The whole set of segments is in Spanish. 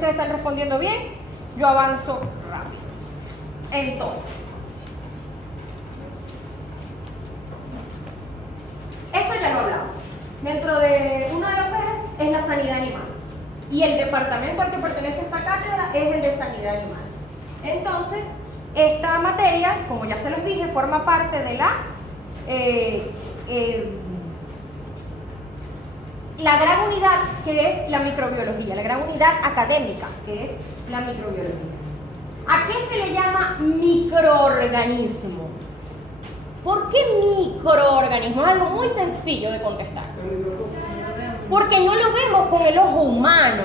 ustedes están respondiendo bien, yo avanzo rápido. Entonces, esto ya lo hablamos. Dentro de uno de los ejes es la sanidad animal. Y el departamento al que pertenece esta cátedra es el de sanidad animal. Entonces, esta materia, como ya se los dije, forma parte de la gran unidad que es la microbiología, la gran unidad académica que es la microbiología. ¿A qué se le llama microorganismo? ¿Por qué microorganismo? Es algo muy sencillo de contestar. Porque no lo vemos con el ojo humano.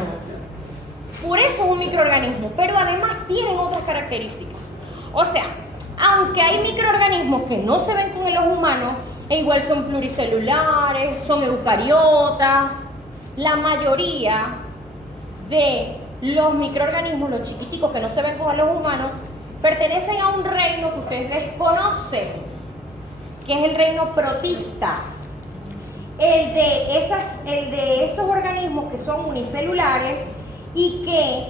Por eso es un microorganismo, pero además tienen otras características. O sea, aunque hay microorganismos que no se ven con el ojo humano, e igual son pluricelulares, son eucariotas, la mayoría de los microorganismos, los chiquiticos que no se ven con el ojo humano, pertenecen a un reino que ustedes desconocen, que es el reino protista. El de esos organismos que son unicelulares y que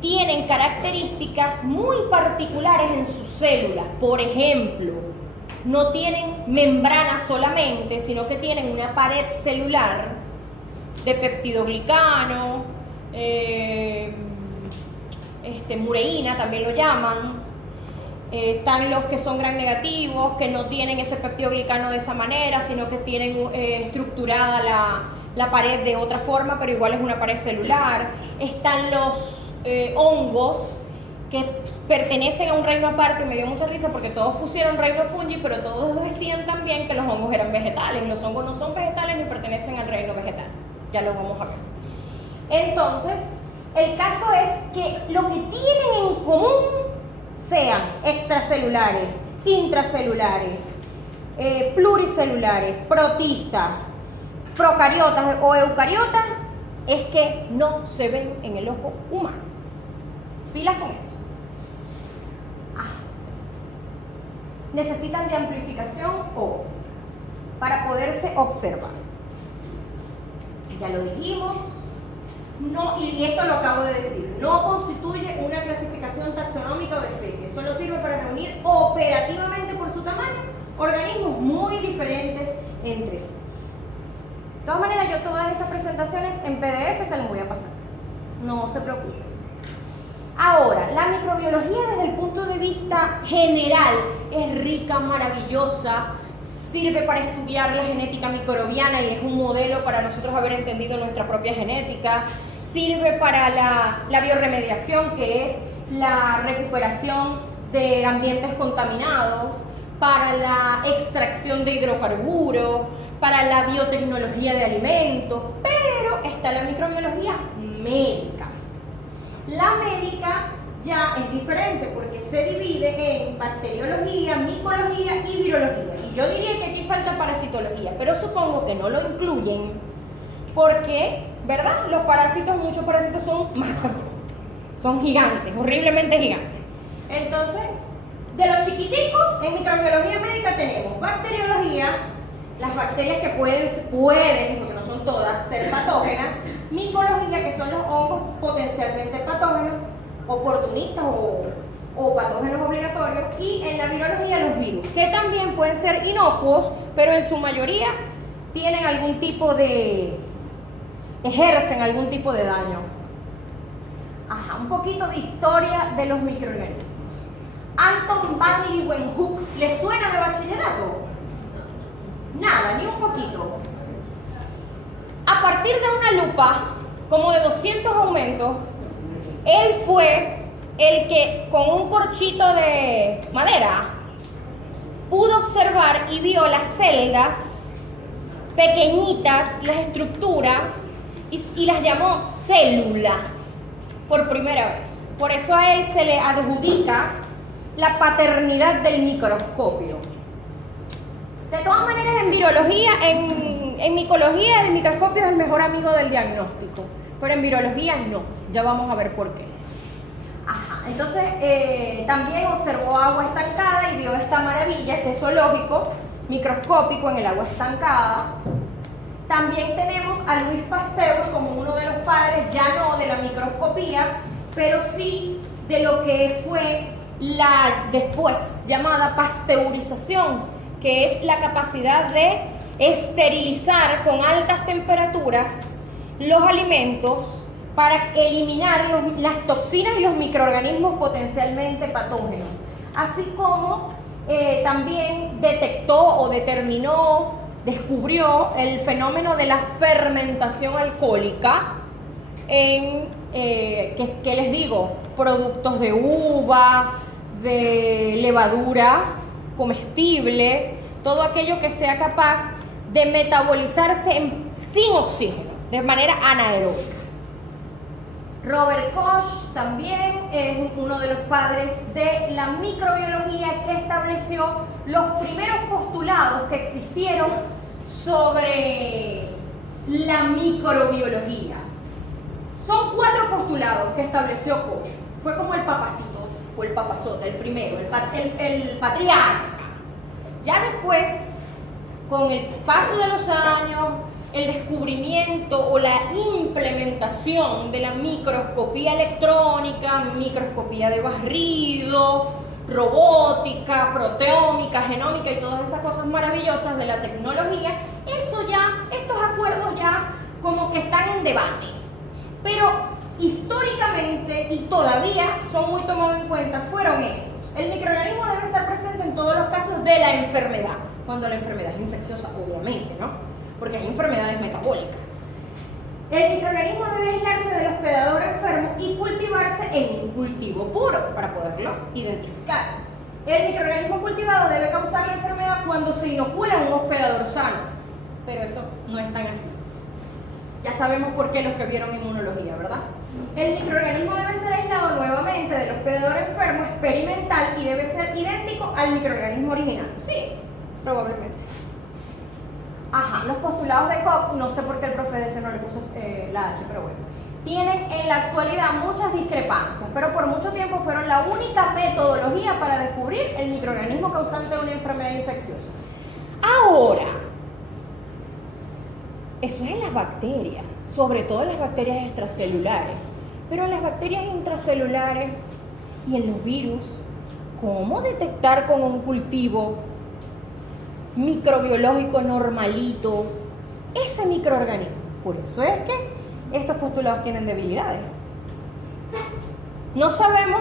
tienen características muy particulares en sus células. Por ejemplo, no tienen membrana solamente, sino que tienen una pared celular de peptidoglicano, mureína también lo llaman. Están los que son gram negativos, que no tienen ese peptidoglicano de esa manera, sino que tienen estructurada la pared de otra forma, pero igual es una pared celular. Están los hongos, que pertenecen a un reino aparte. Me dio mucha risa porque todos pusieron reino fungi, pero todos decían también que los hongos eran vegetales. Los hongos no son vegetales ni pertenecen al reino vegetal. Ya lo vamos a ver. Entonces, el caso es que lo que tienen en común sean extracelulares, intracelulares, pluricelulares, protistas, procariotas o eucariotas, es que no se ven en el ojo humano. Pilas con eso. Necesitan de amplificación o para poderse observar. Ya lo dijimos. No, y esto lo acabo de decir, no constituye una clasificación taxonómica de especies, solo sirve para reunir operativamente por su tamaño organismos muy diferentes entre sí. De todas maneras, yo todas esas presentaciones en PDF se las voy a pasar, no se preocupen. Ahora, la microbiología desde el punto de vista general es rica, maravillosa, sirve para estudiar la genética microbiana y es un modelo para nosotros haber entendido nuestra propia genética. Sirve para la biorremediación, que es la recuperación de ambientes contaminados, para la extracción de hidrocarburos, para la biotecnología de alimentos, pero está la microbiología médica. La médica ya es diferente porque se divide en bacteriología, micología y virología. Y yo diría que aquí falta parasitología, pero supongo que no lo incluyen porque, ¿verdad? Los parásitos, muchos parásitos son macro, son gigantes, horriblemente gigantes. Entonces, de los chiquiticos, en microbiología médica tenemos bacteriología, las bacterias que pueden, porque no son todas, ser patógenas, micología, que son los hongos potencialmente patógenos, oportunistas o patógenos obligatorios, y en la virología los virus, que también pueden ser inocuos, pero en su mayoría tienen algún tipo de, ejercen algún tipo de daño. Un poquito de historia de los microorganismos. Anton van Leeuwenhoek, ¿le suena de bachillerato? Nada, ni un poquito. A partir de una lupa, como de 200 aumentos, él fue el que con un corchito de madera pudo observar y vio las celdas pequeñitas, las estructuras, y las llamó células por primera vez. Por eso a él se le adjudica la paternidad del microscopio. De todas maneras, en virología, en micología, el microscopio es el mejor amigo del diagnóstico, pero en virología no. Ya vamos a ver por qué. Entonces, también observó agua estancada y vio esta maravilla, este zoológico microscópico en el agua estancada. También tenemos a Louis Pasteur como uno de los padres, ya no de la microbiología, microscopía, pero sí de lo que fue la después llamada pasteurización, que es la capacidad de esterilizar con altas temperaturas los alimentos para eliminar las toxinas y los microorganismos potencialmente patógenos, así como también detectó o descubrió el fenómeno de la fermentación alcohólica en, ¿qué les digo? Productos de uva, de levadura comestible, todo aquello que sea capaz de metabolizarse sin oxígeno, de manera anaeróbica. Robert Koch también es uno de los padres de la microbiología, que estableció los primeros postulados que existieron sobre la microbiología. Son 4 postulados que estableció Koch. Fue como el papacito, o el papazote, el primero, el patriarca. Ya después, con el paso de los años, el descubrimiento o la implementación de la microscopía electrónica, microscopía de barrido, robótica, proteómica, genómica y todas esas cosas maravillosas de la tecnología, estos acuerdos ya como que están en debate. Pero históricamente, y todavía son muy tomados en cuenta, fueron estos. El microorganismo debe estar presente en todos los casos de la enfermedad, cuando la enfermedad es infecciosa, obviamente, ¿no? Porque hay enfermedades metabólicas. El microorganismo debe aislarse del hospedador enfermo y cultivarse en un cultivo puro para poderlo identificar. El microorganismo cultivado debe causar la enfermedad cuando se inocula a un hospedador sano, pero eso no es tan así. Ya sabemos por qué los que vieron inmunología, ¿verdad? El microorganismo debe ser aislado nuevamente del hospedador enfermo experimental y debe ser idéntico al microorganismo original. Sí, probablemente. Ajá, los postulados de Koch, no sé por qué el profe de ese no le puso la H, pero bueno, tienen en la actualidad muchas discrepancias, pero por mucho tiempo fueron la única metodología para descubrir el microorganismo causante de una enfermedad infecciosa. Ahora, eso es en las bacterias, sobre todo en las bacterias extracelulares, pero en las bacterias intracelulares y en los virus, ¿cómo detectar con un cultivo microbiológico normalito ese microorganismo? Por eso es que estos postulados tienen debilidades. No sabemos,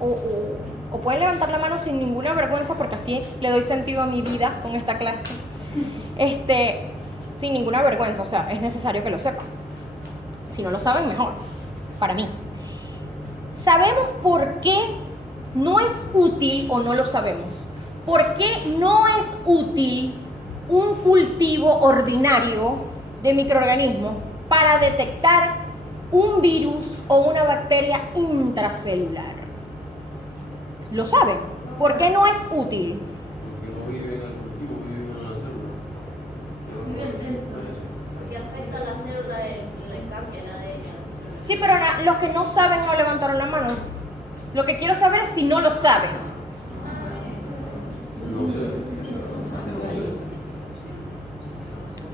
o pueden levantar la mano sin ninguna vergüenza, porque así le doy sentido a mi vida con esta clase, sin ninguna vergüenza, o sea, es necesario que lo sepan. Si no lo saben, mejor, para mí. ¿Sabemos por qué no es útil o no lo sabemos? ¿Por qué no es útil un cultivo ordinario de microorganismos para detectar un virus o una bacteria intracelular? ¿Lo saben? ¿Por qué no es útil? Porque no vive en el cultivo, vive en la célula. Porque afecta a la célula y le cambia el ADN. Sí, pero los que no saben no levantaron la mano. Lo que quiero saber es si no lo saben. No sé.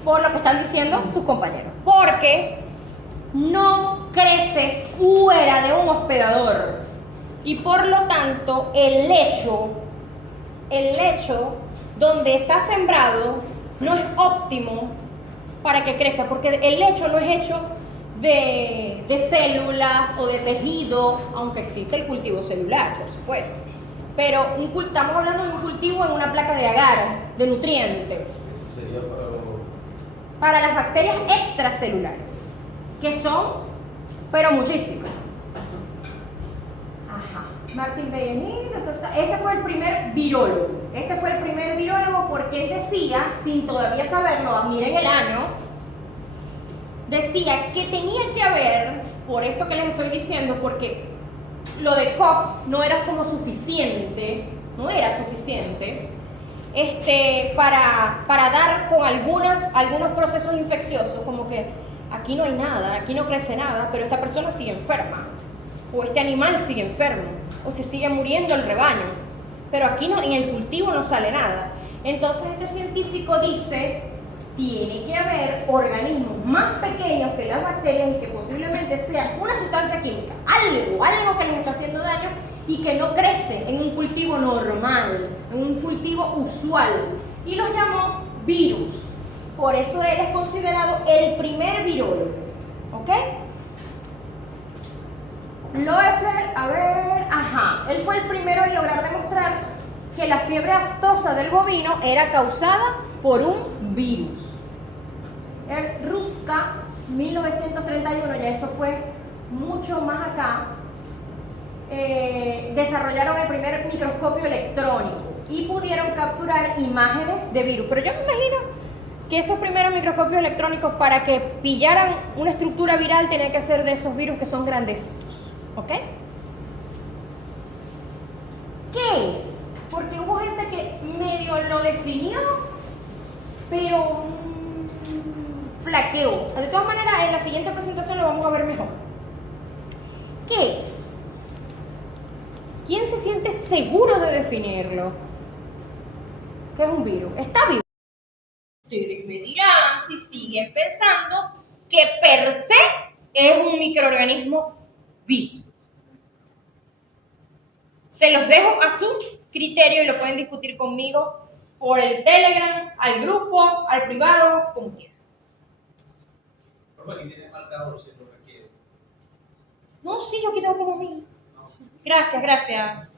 Por lo que están diciendo sus compañeros. Porque no crece fuera de un hospedador. Y por lo tanto, el lecho donde está sembrado no es óptimo para que crezca, porque el lecho no es hecho de células o de tejido, aunque existe el cultivo celular, por supuesto. Pero estamos hablando de un cultivo en una placa de agar, de nutrientes. Eso sería Para las bacterias extracelulares, que son, pero muchísimas. Ajá. Martin Benjamin, este fue el primer virólogo. Este fue el primer virólogo porque él decía, sin todavía saberlo, miren el año, decía que tenía que haber, por esto que les estoy diciendo, porque lo de Koch no era como suficiente, para dar con algunos procesos infecciosos, como que aquí no hay nada, aquí no crece nada, pero esta persona sigue enferma, o este animal sigue enfermo, o se sigue muriendo el rebaño, pero aquí no, en el cultivo no sale nada. Entonces este científico dice, tiene que haber organismos más pequeños que las bacterias y que posiblemente sean una sustancia química, algo que les está haciendo daño y que no crece en un cultivo normal, en un cultivo usual. Y los llamó virus. Por eso él es considerado el primer virólogo. ¿Ok? Loeffler, él fue el primero en lograr demostrar que la fiebre aftosa del bovino era causada por un virus. El Ruska, 1931, ya eso fue mucho más acá, desarrollaron el primer microscopio electrónico y pudieron capturar imágenes de virus. Pero yo me imagino que esos primeros microscopios electrónicos, para que pillaran una estructura viral, tenían que ser de esos virus que son grandecitos. ¿Ok? ¿Qué es? Porque hubo gente que medio lo definió, pero flaqueó. De todas maneras, en la siguiente presentación lo vamos a ver mejor. ¿Qué es? ¿Quién se siente seguro de definirlo? ¿Qué es un virus? ¿Está vivo? Ustedes me dirán si siguen pensando que per se es un microorganismo vivo. Se los dejo a su criterio y lo pueden discutir conmigo por el Telegram, al grupo, al privado, como quieran. Profe, aquí tiene marcador si lo requiere. No, sí, yo aquí tengo como mí. Gracias.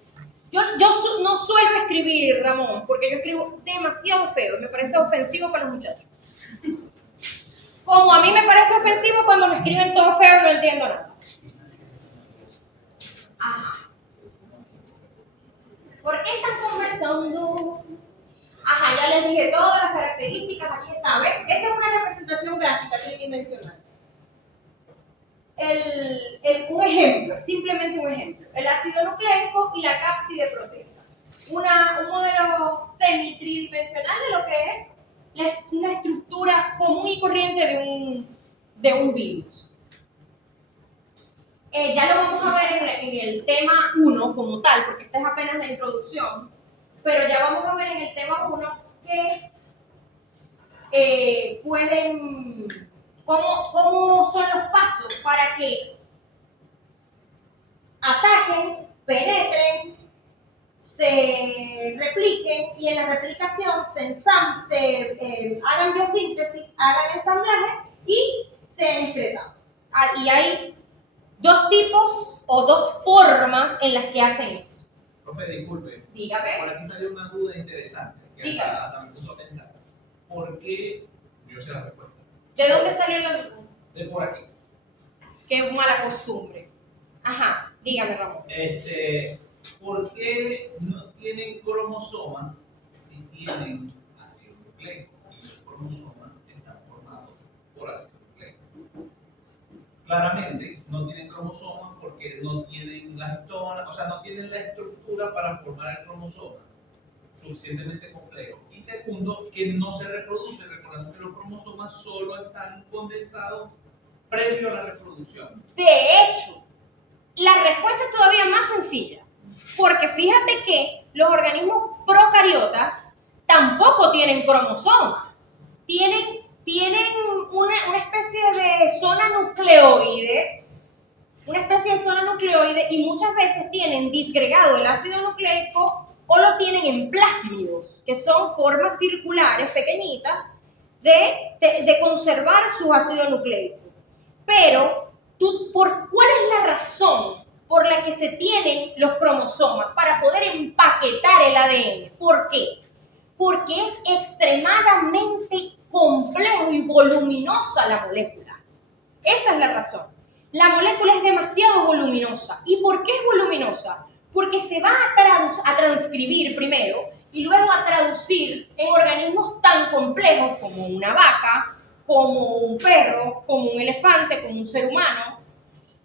Yo no suelo escribir, Ramón, porque yo escribo demasiado feo y me parece ofensivo para los muchachos. Como a mí me parece ofensivo cuando me escriben todo feo y no entiendo nada. Ajá. ¿Por qué están conversando? Ajá, ya les dije todas las características, aquí está, ¿ves? Esta es una representación gráfica tridimensional. Un ejemplo, simplemente un ejemplo. El ácido nucleico y la cápside proteica. Un modelo semi-tridimensional de lo que es una estructura común y corriente de un virus. Ya lo vamos a ver en el tema 1 como tal, porque esta es apenas la introducción, pero ya vamos a ver en el tema 1 que cómo son los pasos para que ataquen, penetren, se repliquen y en la replicación hagan biosíntesis, hagan ensamblaje y sean excretados. Y hay dos tipos o dos formas en las que hacen eso. Profe, disculpe. Dígame. Por aquí salió una duda interesante que hasta me puso a pensar. ¿Por qué? Yo sé la respuesta. ¿De dónde salió la duda? De por aquí. Qué mala costumbre. Ajá, dígame, Ramón. ¿Por qué no tienen cromosomas si tienen ácido nucleico? Y los cromosomas están formados por ácido nucleico. Claramente no tienen cromosomas porque no tienen las histonas, o sea, no tienen la estructura para formar el cromosoma suficientemente complejo. Y segundo, que no se reproduce. Recordemos que los cromosomas solo están condensados previo a la reproducción. De hecho, la respuesta es todavía más sencilla, porque fíjate que los organismos procariotas tampoco tienen cromosomas, tienen una especie de zona nucleoide, y muchas veces tienen disgregado el ácido nucleico o lo tienen en plásmidos, que son formas circulares pequeñitas de conservar su ácido nucleico. Pero, ¿cuál es la razón por la que se tienen los cromosomas? Para poder empaquetar el ADN. ¿Por qué? Porque es extremadamente complejo y voluminosa la molécula. Esa es la razón. La molécula es demasiado voluminosa. ¿Y por qué es voluminosa? Porque se va a transcribir primero y luego a traducir en organismos tan complejos como una vaca, como un perro, como un elefante, como un ser humano.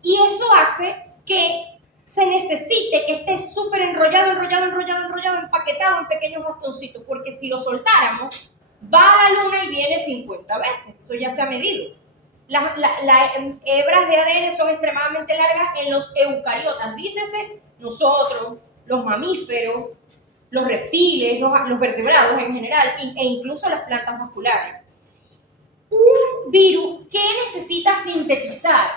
Y eso hace que se necesite que esté súper enrollado, empaquetado en pequeños bastoncitos, porque si lo soltáramos, va a la luna y viene 50 veces. Eso ya se ha medido. Las hebras de ADN son extremadamente largas en los eucariotas. Dícese nosotros, los mamíferos, los reptiles, los vertebrados en general, e incluso las plantas vasculares. virus, ¿qué necesita sintetizar?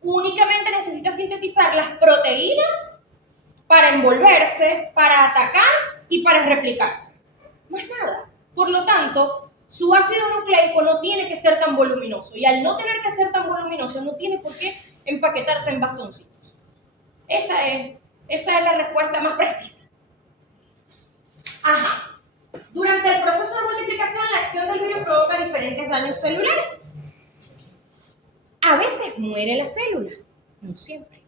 Únicamente necesita sintetizar las proteínas para envolverse, para atacar y para replicarse. Más nada. Por lo tanto, su ácido nucleico no tiene que ser tan voluminoso. Y al no tener que ser tan voluminoso, no tiene por qué empaquetarse en bastoncitos. Esa es la respuesta más precisa. Ajá. Durante el proceso de multiplicación, la acción del virus provoca diferentes daños celulares. A veces muere la célula, no siempre.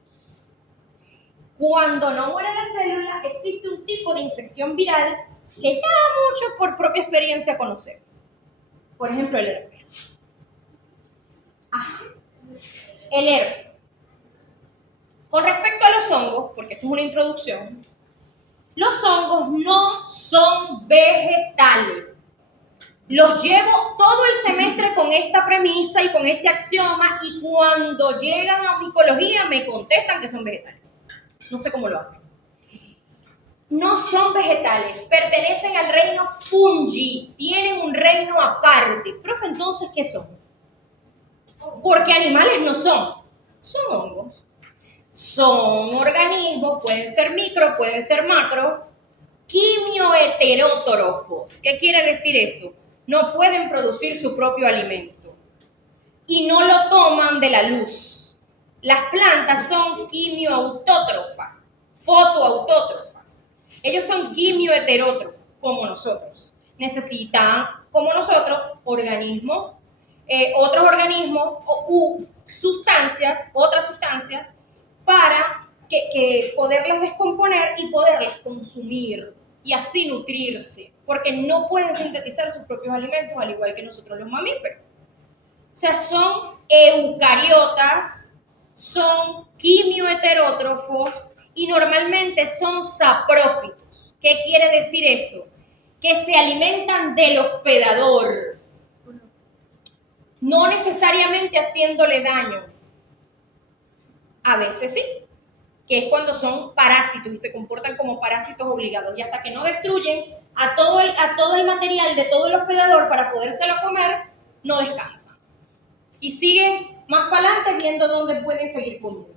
Cuando no muere la célula, existe un tipo de infección viral que ya muchos por propia experiencia conocen. Por ejemplo, el herpes. Ajá. El herpes. Con respecto a los hongos, porque esto es una introducción, los hongos no son vegetales. Los llevo todo el semestre con esta premisa y con este axioma y cuando llegan a micología me contestan que son vegetales. No sé cómo lo hacen. No son vegetales, pertenecen al reino fungi, tienen un reino aparte. Profe, entonces, ¿qué son? Porque animales no son hongos. Son organismos, pueden ser micro, pueden ser macro, quimioheterótrofos. ¿Qué quiere decir eso? No pueden producir su propio alimento y no lo toman de la luz. Las plantas son quimioautótrofas, fotoautótrofas. Ellos son quimioheterótrofos, como nosotros. Necesitan, como nosotros, organismos, otros organismos u sustancias, otras sustancias, para que poderlas descomponer y poderlas consumir y así nutrirse, porque no pueden sintetizar sus propios alimentos al igual que nosotros los mamíferos. O sea, son eucariotas, son quimioheterótrofos y normalmente son saprófitos. ¿Qué quiere decir eso? Que se alimentan del hospedador, no necesariamente haciéndole daño. A veces sí, que es cuando son parásitos y se comportan como parásitos obligados. Y hasta que no destruyen a todo el material de todo el hospedador para podérselo comer, no descansan. Y siguen más para adelante viendo dónde pueden seguir comiendo.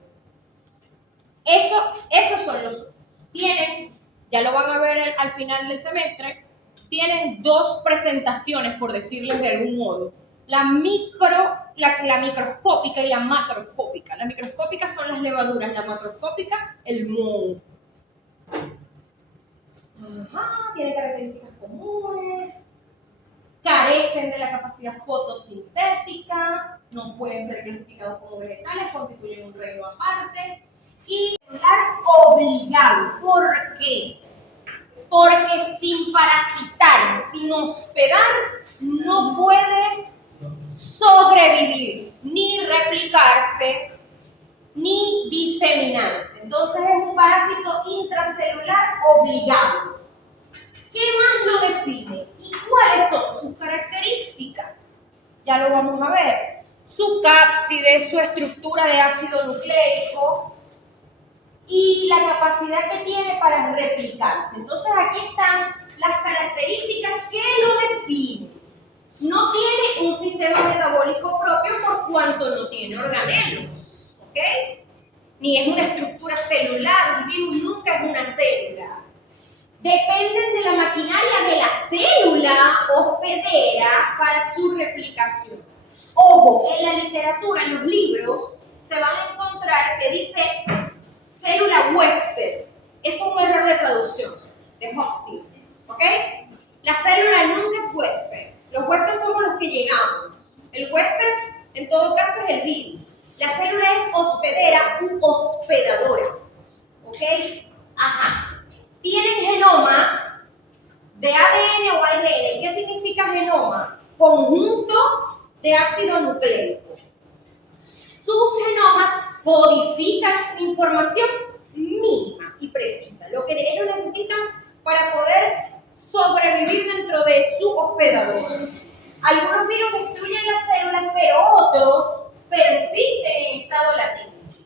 Esos son los hongos. Tienen, ya lo van a ver al final del semestre, tienen dos presentaciones, por decirles de algún modo. La microscópica y la macroscópica. La microscópica son las levaduras, la macroscópica, el moho. Ajá, tiene características comunes, carecen de la capacidad fotosintética, no pueden ser clasificados como vegetales, constituyen un reino aparte. Y celular obligado. ¿Por qué? Porque sin parasitar, sin hospedar, no puede sobrevivir, ni replicarse, ni diseminarse. Entonces es un parásito intracelular obligado. ¿Qué más lo define? ¿Y cuáles son sus características? Ya lo vamos a ver. Su cápside, su estructura de ácido nucleico y la capacidad que tiene para replicarse. Entonces aquí están las características que lo definen. No tiene un sistema metabólico propio por cuanto no tiene organelos, ¿ok? Ni es una estructura celular, un virus nunca es una célula. Dependen de la maquinaria de la célula hospedera para su replicación. Ojo, en la literatura, en los libros, se van a encontrar que dice célula huésped. Es un error de traducción, de hosting, ¿ok? La célula nunca es huésped. Los huéspedes somos los que llegamos. El huésped, en todo caso, es el virus. La célula es hospedera u hospedadora. ¿Ok? Ajá. Tienen genomas de ADN o ARN. ¿Qué significa genoma? Conjunto de ácido nucleico. Sus genomas codifican información mínima y precisa. Lo que ellos necesitan para poder sobrevivir dentro de su hospedador. Algunos virus destruyen las células, pero otros persisten en estado latente.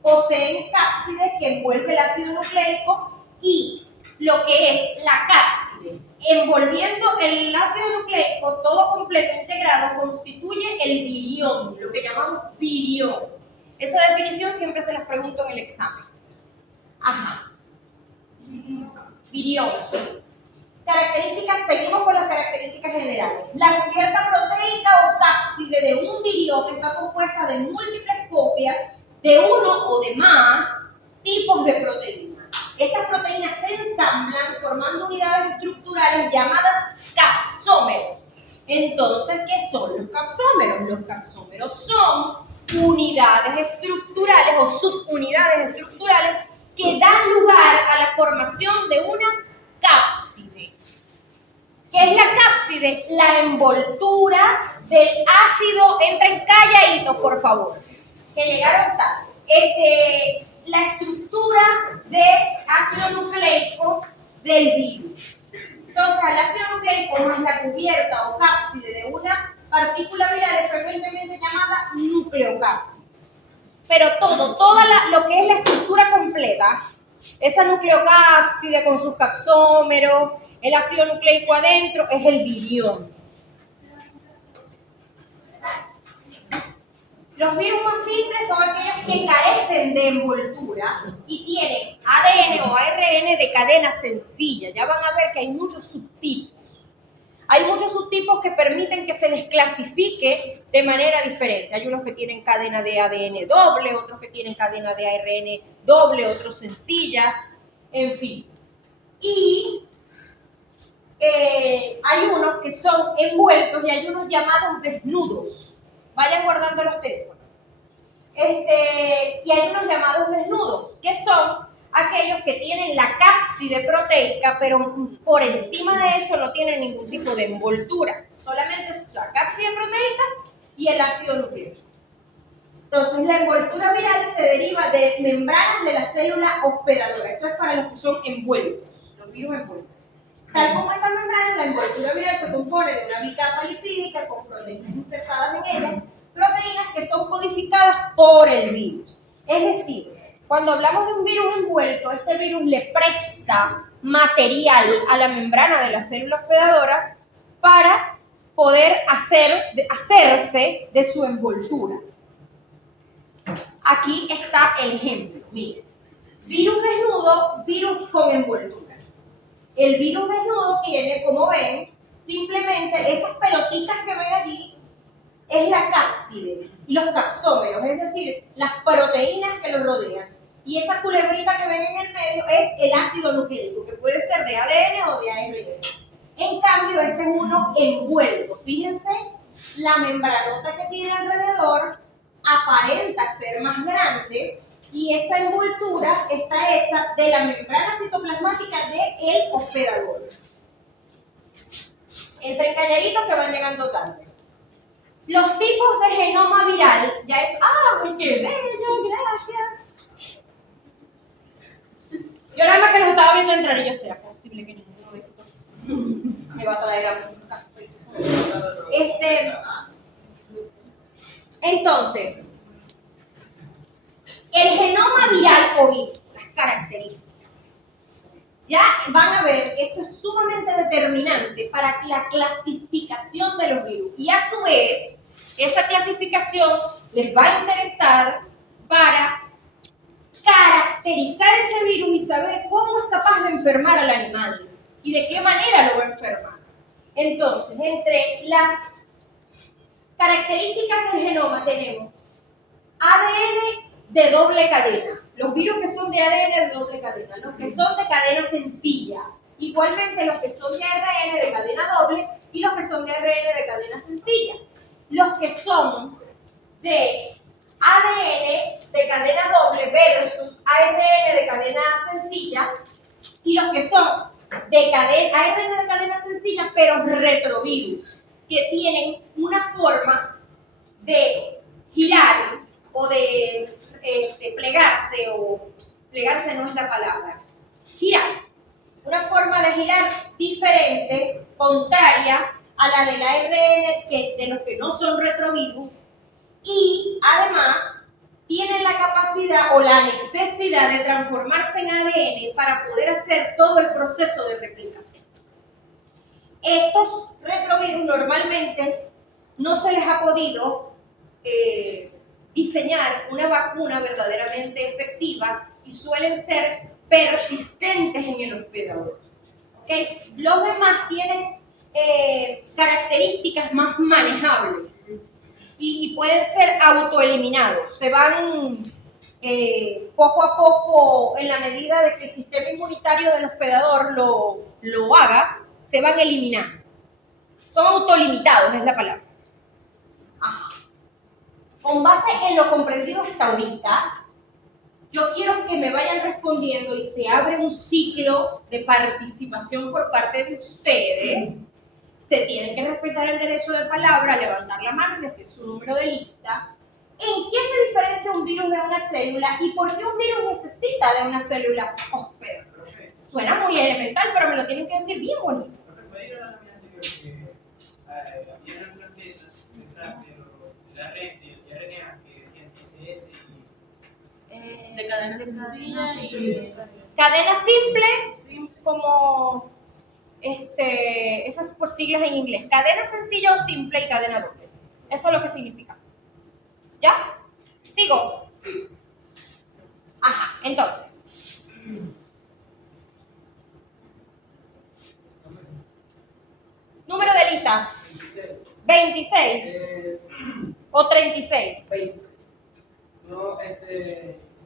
Poseen cápsides que envuelve el ácido nucleico y lo que es la cápside cápside, envolviendo el ácido nucleico todo completo integrado, constituye el virión, lo que llamamos virión. Esa definición siempre se las pregunto en el examen. Ajá. Virión. Características, seguimos con las características generales. La cubierta proteica o cápside de un virión está compuesta de múltiples copias de uno o de más tipos de proteínas. Estas proteínas se ensamblan formando unidades estructurales llamadas capsómeros. Entonces, ¿qué son los capsómeros? Los capsómeros son unidades estructurales o subunidades estructurales que dan lugar a la formación de una cápside. ¿Qué es la cápside? La envoltura del ácido. Entren calladitos, por favor, que llegaron tarde. La estructura de ácido nucleico del virus. Entonces, el ácido nucleico es la cubierta o cápside de una partícula viral, es frecuentemente llamada nucleocápside. Pero lo que es la estructura completa, esa nucleocápside con sus capsómeros, el ácido nucleico adentro, es el virión. Los virus más simples son aquellos que carecen de envoltura y tienen ADN o ARN de cadena sencilla. Ya van a ver que hay muchos subtipos. Hay muchos subtipos que permiten que se les clasifique de manera diferente. Hay unos que tienen cadena de ADN doble, otros que tienen cadena de ARN doble, otros sencilla, en fin. Y hay unos que son envueltos y hay unos llamados desnudos. Vayan guardando los teléfonos. Y hay unos llamados desnudos, que son aquellos que tienen la cápside proteica, pero por encima de eso no tienen ningún tipo de envoltura. Solamente es la cápside proteica y el ácido nucleico. Entonces, la envoltura viral se deriva de membranas de la célula hospedadora. Esto es para los que son envueltos, los virus envueltos. Tal como estas membranas, la envoltura viral se compone de una bicapa lipídica con proteínas insertadas en ella, proteínas que son codificadas por el virus. Es decir, cuando hablamos de un virus envuelto, este virus le presta material a la membrana de la célula hospedadora para poder hacerse de su envoltura. Aquí está el ejemplo. Miren, virus desnudo, virus con envoltura. El virus desnudo tiene, como ven, simplemente esas pelotitas que ven allí es la cápside y los capsómeros, es decir, las proteínas que lo rodean. Y esa culebrita que ven en el medio es el ácido nucleico, que puede ser de ADN o de ARN. En cambio, este es uno envuelto. Fíjense, la membranota que tiene alrededor aparenta ser más grande y esa envoltura está hecha de la membrana citoplasmática del hospedador. Entren calladitos que van llegando tarde. Los tipos de genoma viral ya es... ¡Ay, qué bello! Gracias. Yo nada más que los estaba viendo entrar y yo, ¿será posible que ninguno de estos me va a traer a un café? Entonces, el genoma viral o virus, las características. Ya van a ver que esto es sumamente determinante para la clasificación de los virus. Y a su vez, esa clasificación les va a interesar para caracterizar ese virus y saber cómo es capaz de enfermar al animal y de qué manera lo va a enfermar. Entonces, entre las características del genoma tenemos ADN de doble cadena, los virus que son de ADN de doble cadena, los que son de cadena sencilla, igualmente los que son de ARN de cadena doble y los que son de ARN de cadena sencilla. Los que son de ADN de cadena doble versus ARN de cadena sencilla y los que son de ARN de cadena sencilla pero retrovirus, que tienen una forma de girar o de plegarse, o plegarse no es la palabra, girar, una forma de girar diferente, contraria a la del ARN de los que no son retrovirus, y además tienen la capacidad o la necesidad de transformarse en ADN para poder hacer todo el proceso de replicación. Estos retrovirus normalmente no se les ha podido diseñar una vacuna verdaderamente efectiva y suelen ser persistentes en el hospedador. ¿Okay? Los demás tienen características más manejables y pueden ser autoeliminados. Se van poco a poco, en la medida de que el sistema inmunitario del hospedador lo haga, se van eliminando. Son autolimitados, es la palabra. Ajá. Con base en lo comprendido hasta ahorita, yo quiero que me vayan respondiendo y se abre un ciclo de participación por parte de ustedes. Se tienen que respetar el derecho de palabra, levantar la mano y decir su número de lista. ¿En qué se diferencia un virus de una célula y por qué un virus necesita de una célula hospedadora? Suena muy elemental, pero me lo tienen que decir bien bonito. ¿Puede ir a la lámina anterior que había algunas piezas detrás de la red de RNA que decían SS y De cadena sencilla y Cadena simple, como esas por siglas en inglés. Cadena sencilla o simple y cadena doble. Eso es lo que significa. ¿Ya? ¿Sigo? sí. Ajá, entonces. Número de lista. 26. 26 o 36. 20. No,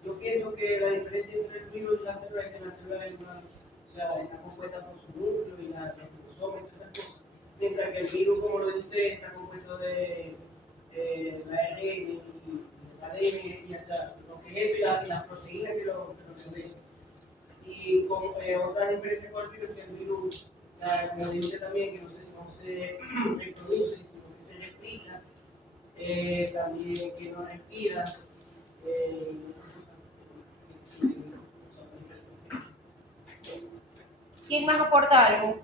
yo pienso que la diferencia entre el virus y la célula es que la célula es una, o sea, está compuesta por su núcleo y la cromosoma y todas esas cosas. Mientras que el virus, como lo dice usted, está compuesto de la ARN y el ADN, y o sea, lo que es eso y las proteínas que lo producen. Y con otras diferencias con el virus, que el virus, como dice usted también, que no se reproduce, sino que se replica, también que no respira. ¿Quién más aporta algo?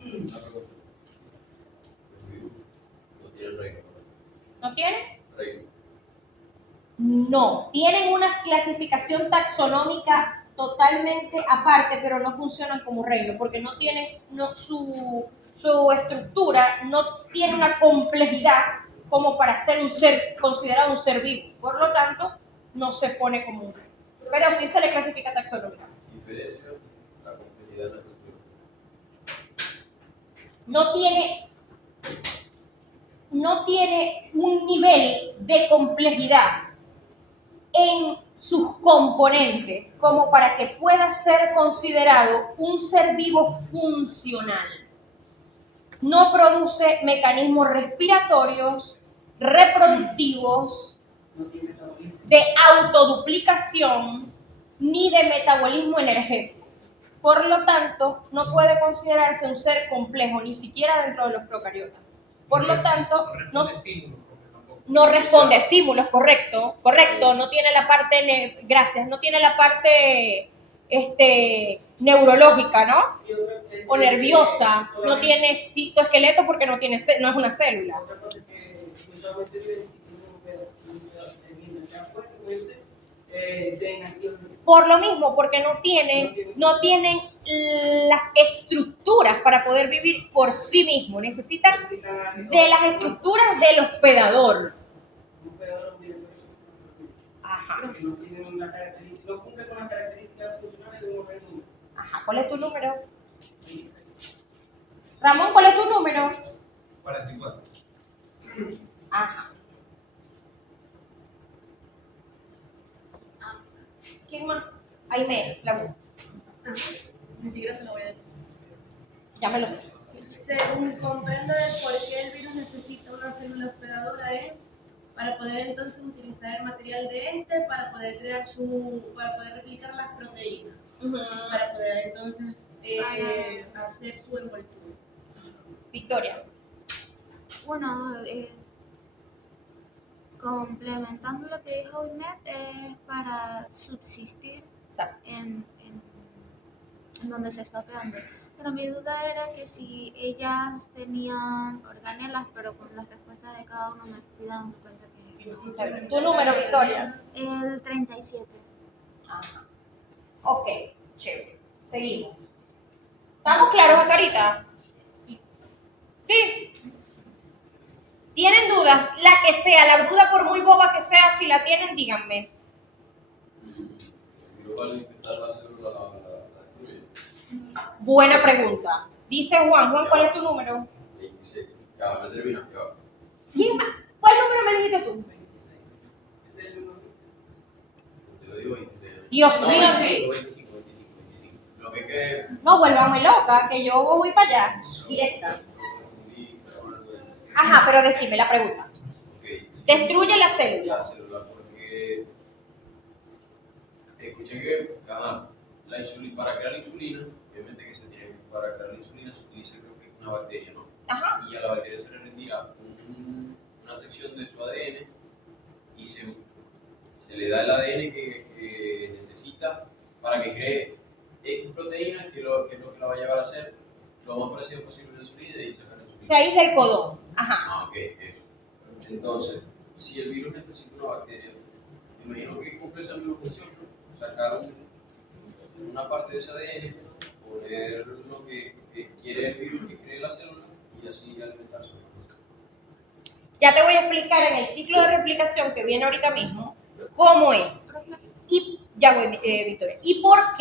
Una pregunta. El virus no tiene reino, ¿No tiene? reino. No. Tienen una clasificación taxonómica totalmente aparte, pero no funcionan como reino, porque no tienen, su estructura no tiene una complejidad como para ser un ser, considerado un ser vivo. Por lo tanto, no se pone como un reino. Pero sí se le clasifica taxonómicamente. Diferencia la complejidad de la estructura. No tiene un nivel de complejidad en sus componentes como para que pueda ser considerado un ser vivo funcional. No produce mecanismos respiratorios, reproductivos, de autoduplicación ni de metabolismo energético. Por lo tanto, no puede considerarse un ser complejo, ni siquiera dentro de los procariotas. Por lo tanto, no responde a estímulos, correcto, no tiene la parte, no tiene la parte neurológica, ¿no? O nerviosa, no tiene citoesqueleto porque no es una célula. Otra cosa que usualmente viven si tienen se inactivan. Por lo mismo, porque no tienen las estructuras para poder vivir por sí mismos. Necesitan de las estructuras del hospedador. Ajá. Que no tienen una característica, no cumple con las características funcionales de un organismo. Ajá. ¿Cuál es tu número? 26. Ramón, ¿cuál es tu número? 44. Ajá. ¿Quién más? Aime, la voz. ni siquiera se lo voy a decir. Ya me lo sé. Según comprende por qué el virus necesita una célula hospedadora para poder entonces utilizar el material de para poder para poder replicar las proteínas, para poder entonces hacer su envoltura. Victoria. Bueno, complementando lo que dijo Imet, es para subsistir Exacto. en donde se está operando. Pero mi duda era que si ellas tenían organelas, pero con las respuestas de cada uno me fui dando cuenta que no. Tu número, Victoria. El 37. Ajá. Ok, chévere. Seguimos. ¿Estamos claros, Acarita? ¿Sí? ¿Tienen dudas? La que sea, la duda por muy boba que sea, si la tienen, díganme. El virus al infectar la célula la destruye. Buena pregunta. Dice Juan. Juan, ¿cuál es tu número? 26. Ya, me termina, ya. ¿Quién más? ¿Cuál número me dijiste tú? 26. Ese es el número. Te lo digo 26. Dios No, mío. 25. Lo que No, vuélvame loca, que yo voy para allá, directa. Ajá, pero decime la pregunta. Okay. Destruye la célula. La célula, porque escuché que la insulina, para crear insulina, obviamente que se tiene, para crear la insulina se utiliza, creo que una bacteria, ¿no? Ajá. Y a la bacteria se le retira una sección de su ADN y se le da el ADN que necesita para que cree X proteínas, que es lo que la va a llevar a hacer lo más parecido posible a la insulina y de ahí sacar la insulina. Se aísla el codón. Ajá. Ah, ok, eso. Entonces, si el virus necesita una bacteria, me imagino que cumple esa misma función, ¿no? Sacar una parte de ese ADN, poner lo que quiere el virus que cree la célula y así alimentarse. Ya te voy a explicar en el ciclo de replicación que viene ahorita mismo cómo es. Y ya voy, Victoria. ¿Y por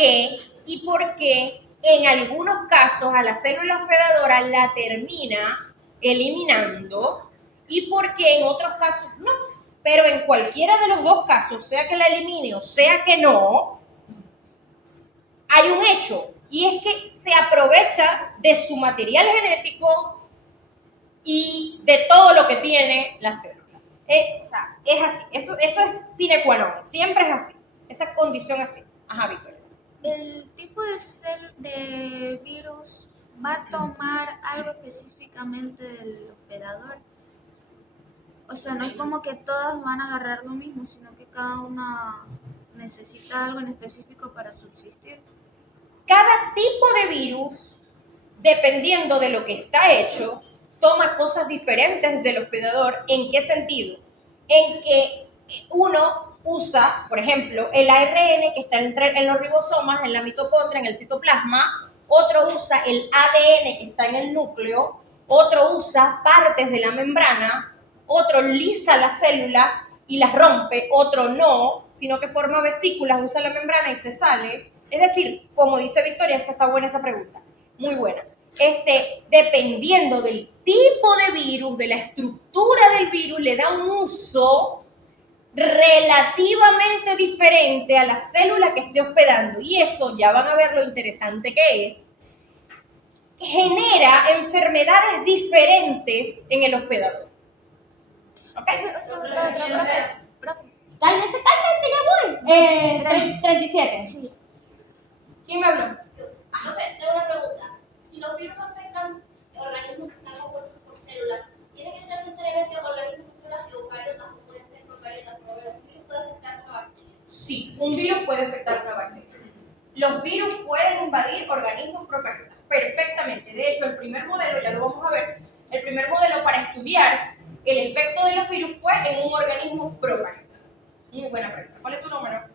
qué en algunos casos a la célula hospedadora la termina eliminando y por qué en otros casos no? Pero en cualquiera de los dos casos, sea que la elimine o sea que no, hay un hecho y es que se aprovecha de su material genético y de todo lo que tiene la célula. O sea, es así, eso es sine qua non, siempre es así, esa condición así. Ajá, Victoria. El tipo de virus va a tomar algo específicamente del hospedador. O sea, no es como que todas van a agarrar lo mismo, sino que cada una necesita algo en específico para subsistir. Cada tipo de virus, dependiendo de lo que está hecho, toma cosas diferentes del hospedador. ¿En qué sentido? En que uno usa, por ejemplo, el ARN que está en los ribosomas, en la mitocondria, en el citoplasma, otro usa el ADN que está en el núcleo, otro usa partes de la membrana, otro lisa la célula y las rompe, otro no, sino que forma vesículas, usa la membrana y se sale. Es decir, como dice Victoria, esta está buena esa pregunta, muy buena. Dependiendo del tipo de virus, de la estructura del virus, le da un uso relativamente diferente a la célula que esté hospedando. Y eso, ya van a ver lo interesante que es, genera enfermedades diferentes en el hospedador. ¿Ok? Profe. Cálmese, ya voy. 37. Sí. ¿Quién me habló? Profe, tengo una pregunta. Si los virus afectan organismos que están compuestos por células, ¿tiene que ser necesariamente organismos que son las eucariotas o pueden ser procariotas? Pero ¿un virus puede afectar una bacteria? Sí, un virus puede afectar una bacteria. Los virus pueden invadir organismos procariotas perfectamente. De hecho, el primer modelo, ya lo vamos a ver, el primer modelo para estudiar el efecto de los virus fue en un organismo procariota. Muy buena pregunta. ¿Cuál es tu número?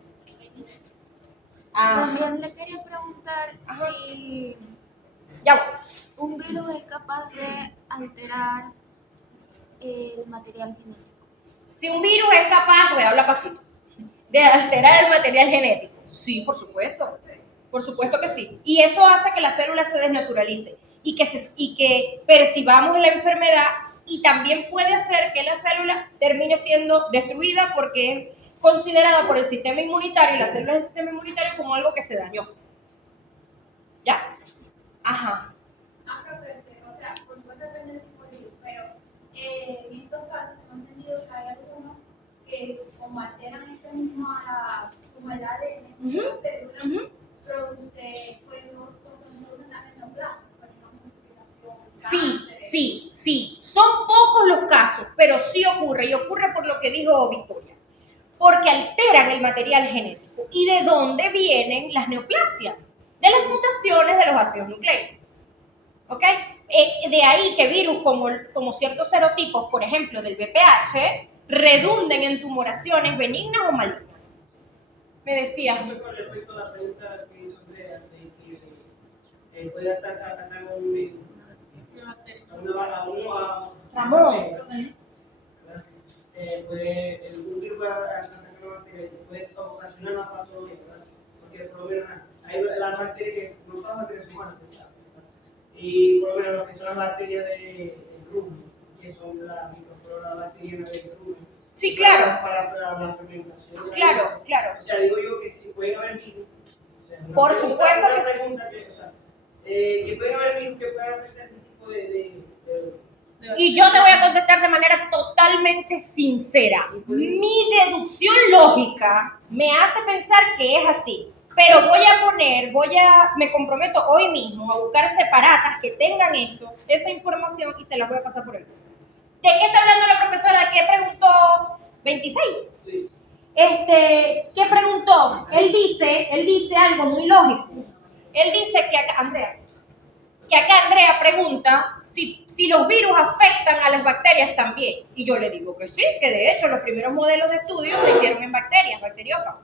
También le quería preguntar Ajá. si Ya voy. un virus es capaz de alterar el material genético. Si un virus es capaz, voy a hablar pasito, de alterar el material genético. Sí, por supuesto. Por supuesto que sí. Y eso hace que la célula se desnaturalice y que percibamos la enfermedad, y también puede hacer que la célula termine siendo destruida porque es considerada por el sistema inmunitario y las células del sistema inmunitario como algo que se dañó. ¿Ya? Ajá. Profe, o sea, por supuesto depende del tipo de virus, pero en estos casos tengo entendido que hay algunos que como alteran este mismo como el ADN, la célula, produce, pues, producen también neoplasmas, pues, una multiplicación, cáncer. Sí. Son pocos los casos, pero sí ocurre, y ocurre por lo que dijo Victoria, porque alteran el material genético. ¿Y de dónde vienen las neoplasias? De las mutaciones de los ácidos nucleicos. ¿Ok? De ahí que virus como ciertos serotipos, por ejemplo, del VPH, redunden en tumoraciones benignas o malignas. Me decías. Con respecto a la pregunta que hizo Andrea, de que puede atacar a un virus. bacteria. Ramón. Pues un virus puede ocasionar una patología, ¿verdad? Porque por lo menos hay las bacterias que no todas las bacterias humanas, ¿verdad? Y por lo menos lo que son las bacterias de rumen, que son las microflora bacteriana de rumen. Sí, claro. Para la fermentación. Claro, claro. O sea, digo yo que si pueden haber virus. O sea, una Por pregunta- supuesto una que sí. pregunta que, o sea, que pueden haber virus que puedan afectar ese tipo de Y yo te voy a contestar de manera totalmente sincera. Mi deducción lógica me hace pensar que es así. Pero me comprometo hoy mismo a buscar separatas que tengan esa información y se las voy a pasar por el. ¿De qué está hablando la profesora? ¿Qué preguntó? 26. Sí. ¿Qué preguntó? Él dice algo muy lógico. Él dice que acá, Andrea pregunta si los virus afectan a las bacterias también. Y yo le digo que sí, que de hecho los primeros modelos de estudio se hicieron en bacteriófagos.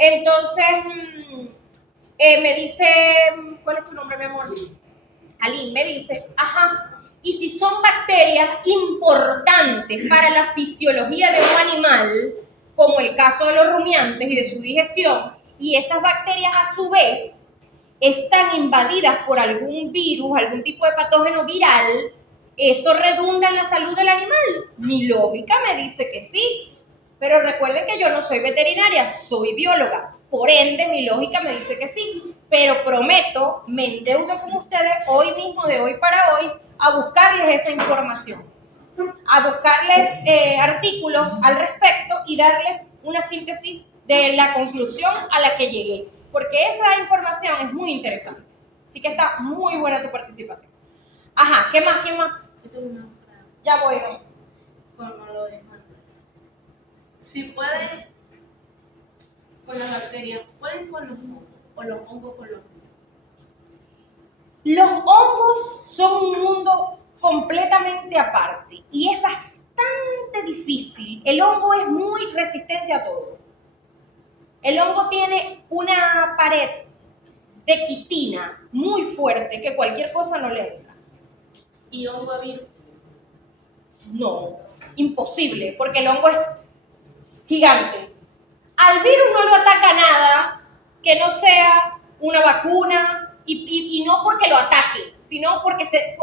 Entonces, me dice, ¿cuál es tu nombre, mi amor? Aline, me dice, ajá, y si son bacterias importantes para la fisiología de un animal, como el caso de los rumiantes y de su digestión, y esas bacterias a su vez están invadidas por algún virus, algún tipo de patógeno viral, ¿eso redunda en la salud del animal? Mi lógica me dice que sí, pero recuerden que yo no soy veterinaria, soy bióloga, por ende mi lógica me dice que sí, pero prometo, me endeudo con ustedes hoy mismo, de hoy para hoy, a buscarles esa información, a buscarles artículos al respecto y darles una síntesis de la conclusión a la que llegué, porque esa información es muy interesante. Así que está muy buena tu participación. Ajá, ¿qué más? Yo tengo una pregunta. Ya voy, ¿no? Como lo de Hunter. Si pueden con las bacterias, pueden con los hongos, o los hongos con los virus. Los hongos son un mundo completamente aparte y es bastante difícil. El hongo es muy resistente a todo. El hongo tiene una pared de quitina muy fuerte que cualquier cosa no le entra. Y hongo a virus. No, imposible, porque el hongo es gigante. Al virus no lo ataca nada que no sea una vacuna, y no porque lo ataque, sino porque se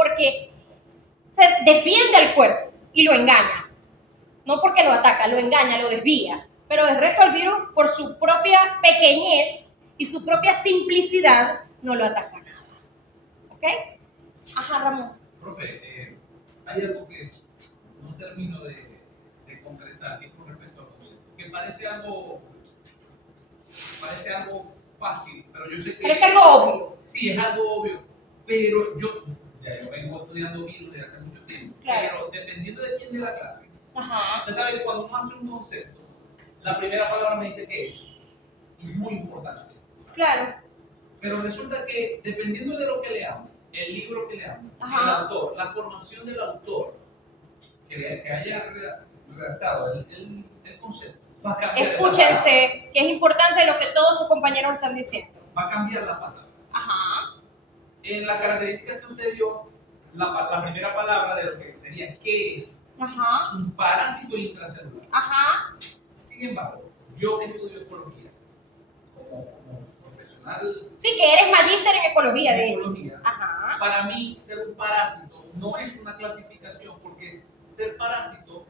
defiende al cuerpo y lo engaña. No porque lo ataca, lo engaña, lo desvía. Pero el resto del virus, por su propia pequeñez y su propia simplicidad, no lo ataca nada. ¿Ok? Ajá, Ramón. Profe, hay algo que no termino de concretar, que es con respecto al concepto, que parece algo fácil, pero yo sé que... Parece algo obvio. Sí, es algo obvio, pero yo vengo estudiando virus desde hace mucho tiempo, Claro. pero dependiendo de quién dé la clase, Ajá. usted sabe que cuando uno hace un concepto, la primera palabra me dice qué es, y es muy importante. Claro. Pero resulta que dependiendo de lo que leamos, el libro que leamos, Ajá. el autor, la formación del autor que haya redactado el concepto, va a cambiar esa palabra. Escúchense, que es importante lo que todos sus compañeros están diciendo. Va a cambiar la palabra. Ajá. En las características que usted dio, la primera palabra de lo que sería ¿qué es? Ajá. Es un parásito intracelular. Ajá. Sin embargo, yo que estudio ecología, como profesional Sí, que eres magíster en ecología, de de hecho. ecología, Ajá. para mí ser un parásito no es una clasificación, porque ser parásito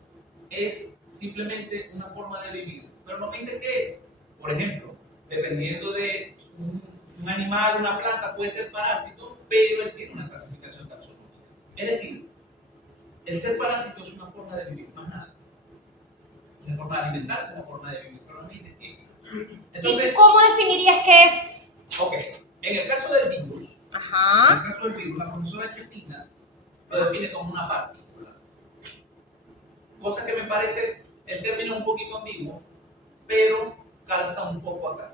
es simplemente una forma de vivir, pero no me dice qué es. Por ejemplo, dependiendo de un animal, una planta puede ser parásito, pero él tiene una clasificación taxonómica. Es decir, el ser parásito es una forma de vivir, más nada. La forma de alimentarse es una forma de vivir, pero no me dice qué es. Entonces, ¿Y cómo definirías qué es? ok, en el caso del virus, Ajá. en el caso del virus, la profesora Chepina lo define como una partícula. Cosa que me parece el término un poquito ambiguo, pero calza un poco acá.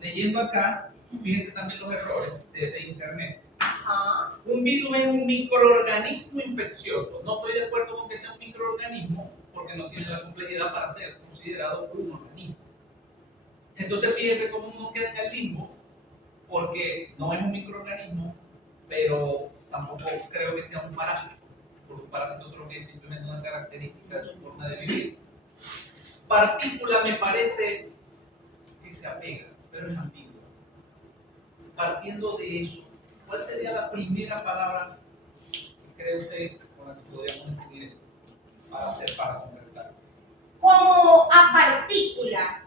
Leyendo acá, fíjense también los errores de internet. Ajá. Un virus es un microorganismo infeccioso. No estoy de acuerdo con que sea un microorganismo porque no tiene la complejidad para ser considerado un organismo. Entonces fíjense cómo uno queda en el limbo, porque no es un microorganismo, pero tampoco creo que sea un parásito, porque un parásito creo que es simplemente una característica de su forma de vivir. Partícula me parece que se apega, pero es ambigua. Partiendo de eso, ¿cuál sería la primera palabra que cree usted con la que podríamos definir esto para completar? Como a partícula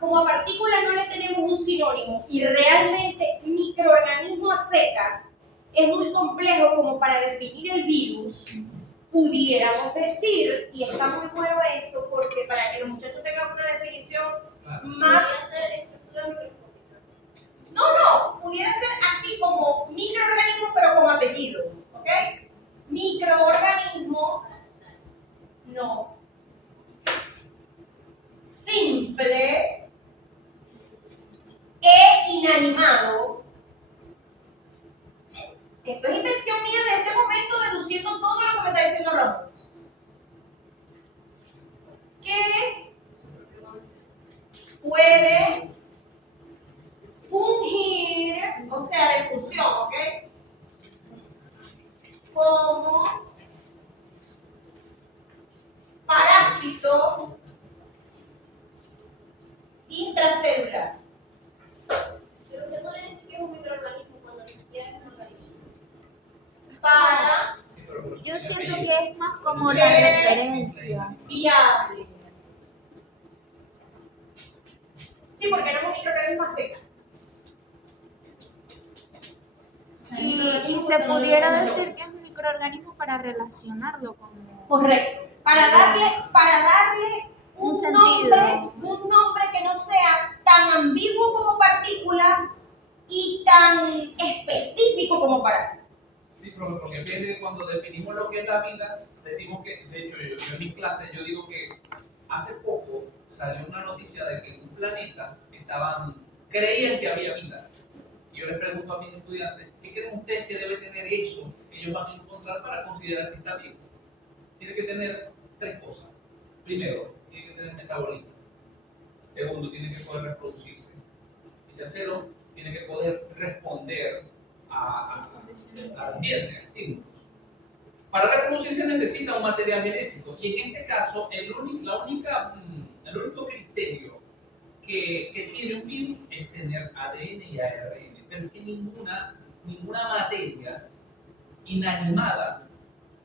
como a partícula no le tenemos un sinónimo y realmente microorganismo a secas es muy complejo como para definir el virus, pudiéramos decir, y está muy bueno eso porque para que los muchachos tengan una definición más... No, pudiera ser así como microorganismo pero con apellido, ¿ok? Microorganismo, no. Simple e inanimado. Esto es invención mía de este momento, deduciendo todo lo que me está diciendo Ramón. Que puede fungir, o sea, de función, ¿ok? Como parásito intracelular. Pero usted podría decir que es un microorganismo cuando ni siquiera es un organismo. Para Sí, pero Yo siento que es más como la referencia. viable. Sí, porque no es un microorganismo a secas. Y se pudiera decir que es un microorganismo para relacionarlo como... Correcto. Para darle Un sentido. un nombre que no sea tan ambiguo como partícula y tan específico como parásito. Sí, profe, porque fíjese que cuando definimos lo que es la vida, decimos que, de hecho, yo en mis clases, yo digo que hace poco salió una noticia de que en un planeta creían que había vida. Y yo les pregunto a mis estudiantes, ¿qué creen ustedes que debe tener eso que ellos van a encontrar para considerar que está vivo? Tiene que tener 3 cosas. Primero, tiene que tener metabolismo. Segundo, tiene que poder reproducirse. Y tercero, tiene que poder responder al ambiente, a estímulos. Para reproducirse necesita un material genético. Y en este caso, el único criterio que tiene un virus es tener ADN y ARN. Pero es que ninguna materia inanimada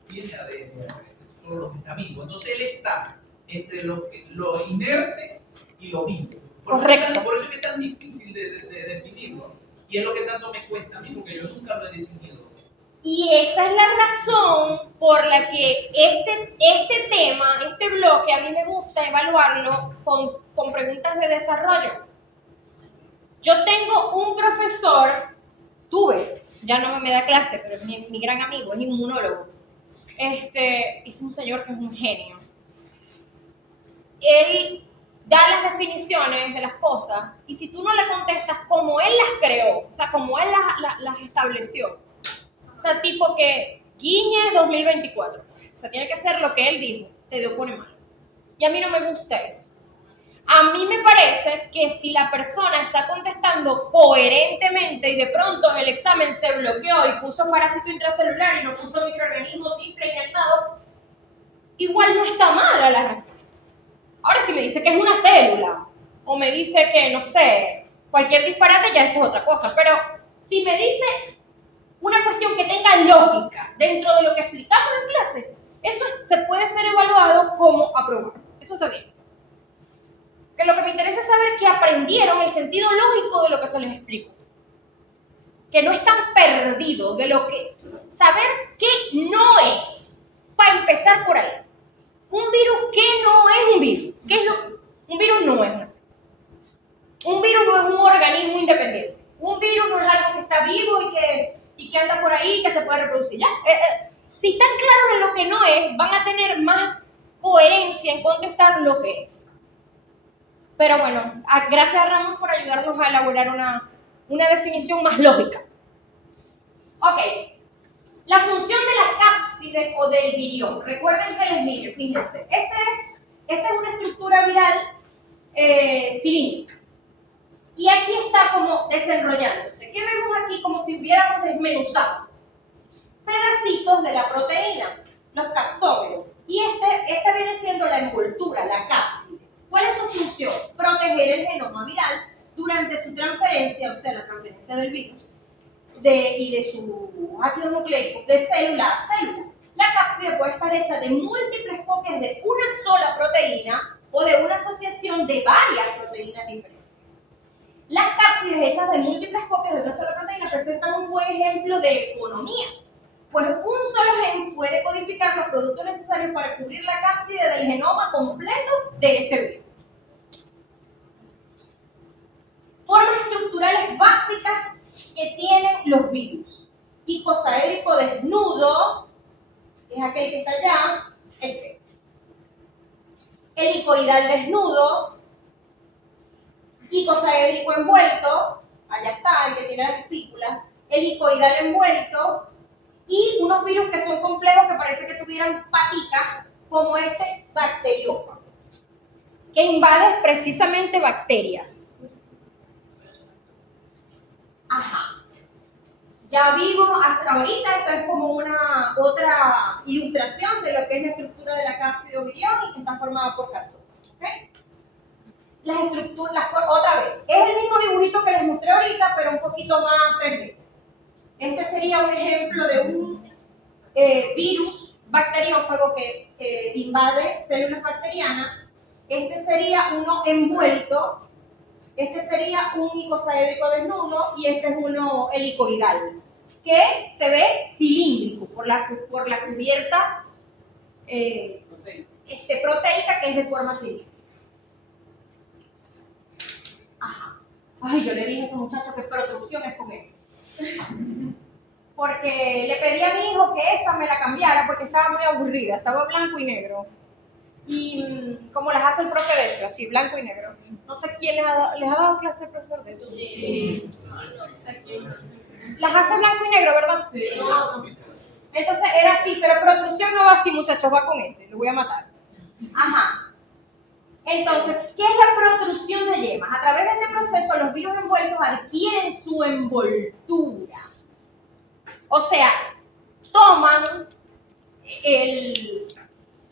tiene ADN y ARN, solo lo que está vivo. Entonces él está entre lo inerte y lo vivo. Por eso es que es tan difícil de definirlo. Y es lo que tanto me cuesta a mí, porque yo nunca lo he definido. Y esa es la razón por la que este tema, este bloque, a mí me gusta evaluarlo con preguntas de desarrollo. Yo tengo un profesor, ya no me da clase, pero es mi gran amigo, es inmunólogo. Es un señor que es un genio. Él da las definiciones de las cosas y si tú no le contestas como él las creó, o sea, como él las estableció, o sea, tipo que Guiñe 2024, o sea, tiene que ser lo que él dijo, te lo pone mal. Y a mí no me gusta eso. A mí me parece que si la persona está contestando coherentemente y de pronto en el examen se bloqueó y puso parásito intracelular y no puso microorganismo simple inanimado, igual no está mala la respuesta. Ahora si me dice que es una célula o me dice que, no sé, cualquier disparate ya eso es otra cosa, pero si me dice una cuestión que tenga lógica dentro de lo que explicamos en clase, eso se puede ser evaluado como aprobado. Eso está bien. Que lo que me interesa es saber que aprendieron el sentido lógico de lo que se les explicó. Que no están perdidos de lo que... Saber qué no es. Para empezar por ahí. Un virus, ¿qué no es un virus? Un virus no es una célula. Un virus no es un organismo independiente. Un virus no es algo que está vivo y que anda por ahí y que se puede reproducir. ¿Ya? Si están claros en lo que no es, van a tener más coherencia en contestar lo que es. Pero bueno, gracias a Ramón por ayudarnos a elaborar una definición más lógica. Ok, la función de la cápside o del virión. Recuerden que les dije, fíjense, esta es una estructura viral cilíndrica. Y aquí está como desenrollándose. ¿Qué vemos aquí? Como si hubiéramos desmenuzado pedacitos de la proteína, los capsómeros. Y esta viene siendo la envoltura, la cápside. ¿Cuál es su función? Proteger el genoma viral durante su transferencia, o sea, la transferencia del virus y de sus ácidos nucleicos de célula a célula. La cápside puede estar hecha de múltiples copias de una sola proteína o de una asociación de varias proteínas diferentes. Las cápsides hechas de múltiples copias de una sola proteína presentan un buen ejemplo de economía, pues un solo gen puede codificar los productos necesarios para cubrir la cápside del genoma completo de ese virus. Formas estructurales básicas que tienen los virus. Icosaédrico desnudo, es aquel que está allá, este. Helicoidal desnudo, icosaédrico envuelto, allá está, el que tiene las espículas, helicoidal envuelto, y unos virus que son complejos que parece que tuvieran paticas, como este bacteriófago, que invade precisamente bacterias. Ajá. Ya vimos ahorita, esto es como una otra ilustración de lo que es la estructura de la cápside virión y que está formada por capsómeros. ¿Okay? Las estructuras, otra vez, es el mismo dibujito que les mostré ahorita, pero un poquito más 3D. Este sería un ejemplo de un virus bacteriófago que invade células bacterianas. Este sería uno envuelto. Este sería un icosaédrico desnudo y este es uno helicoidal, que se ve cilíndrico por la cubierta proteica, que es de forma cilíndrica. Ajá. Ay, yo le dije a ese muchacho que producción es con eso. Porque le pedí a mi hijo que esa me la cambiara porque estaba muy aburrida, estaba blanco y negro. Y como las hace el profe de eso, así, blanco y negro. No sé quién les ha dado clase el profesor de eso. Sí. Las hace blanco y negro, ¿verdad? Sí. No. Entonces era así, pero producción no va así, muchachos, va con ese, lo voy a matar. Ajá. Entonces, ¿qué es la protrusión de yemas? A través de este proceso, los virus envueltos adquieren su envoltura. O sea, toman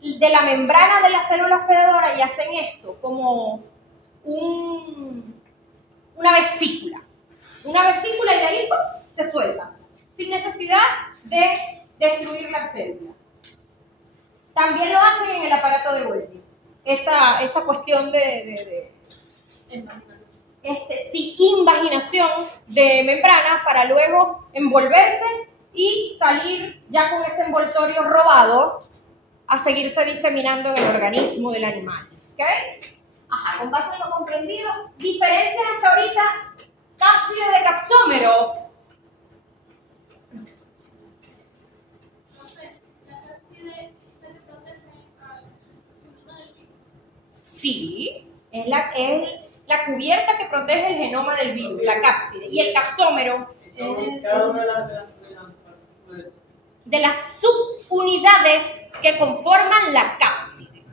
de la membrana de la célula hospedadora y hacen esto como una vesícula. Una vesícula y de ahí se suelta, sin necesidad de destruir la célula. También lo hacen en el aparato de Golgi. Esa cuestión de invaginación de membranas para luego envolverse y salir ya con ese envoltorio robado a seguirse diseminando en el organismo del animal. ¿Ok? Ajá, con base en lo comprendido, diferencias hasta ahorita, cápside de capsómero. Sí, es la cubierta que protege el genoma del virus, la cápside. Y el capsómero de las subunidades que conforman la cápside.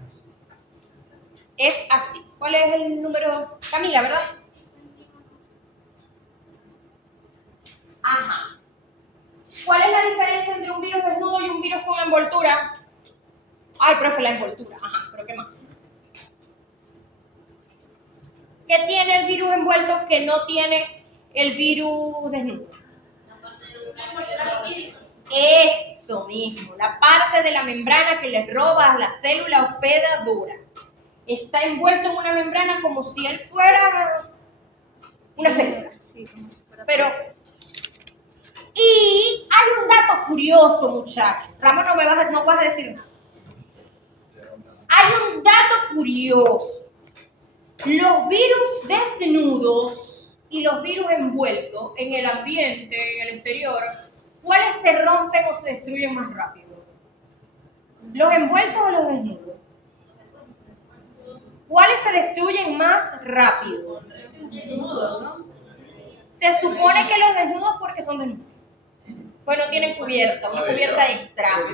Es así. ¿Cuál es el número? Camila, ¿verdad? Ajá. ¿Cuál es la diferencia entre un virus desnudo y un virus con envoltura? Ay, profe, la envoltura. Ajá, pero ¿qué más? ¿Qué tiene el virus envuelto que no tiene el virus desnudo? Esto mismo, la parte de la membrana que le roba a la célula hospedadora. Está envuelto en una membrana como si él fuera una célula. Sí, como si fuera. Pero, y hay un dato curioso, muchachos. Ramón, no vas a decir nada. Hay un dato curioso. Los virus desnudos y los virus envueltos en el ambiente, en el exterior, ¿cuáles se rompen o se destruyen más rápido? ¿Los envueltos o los desnudos? ¿Cuáles se destruyen más rápido? Se supone que los desnudos porque son desnudos. Pues no tienen cubierta, una cubierta extra. No,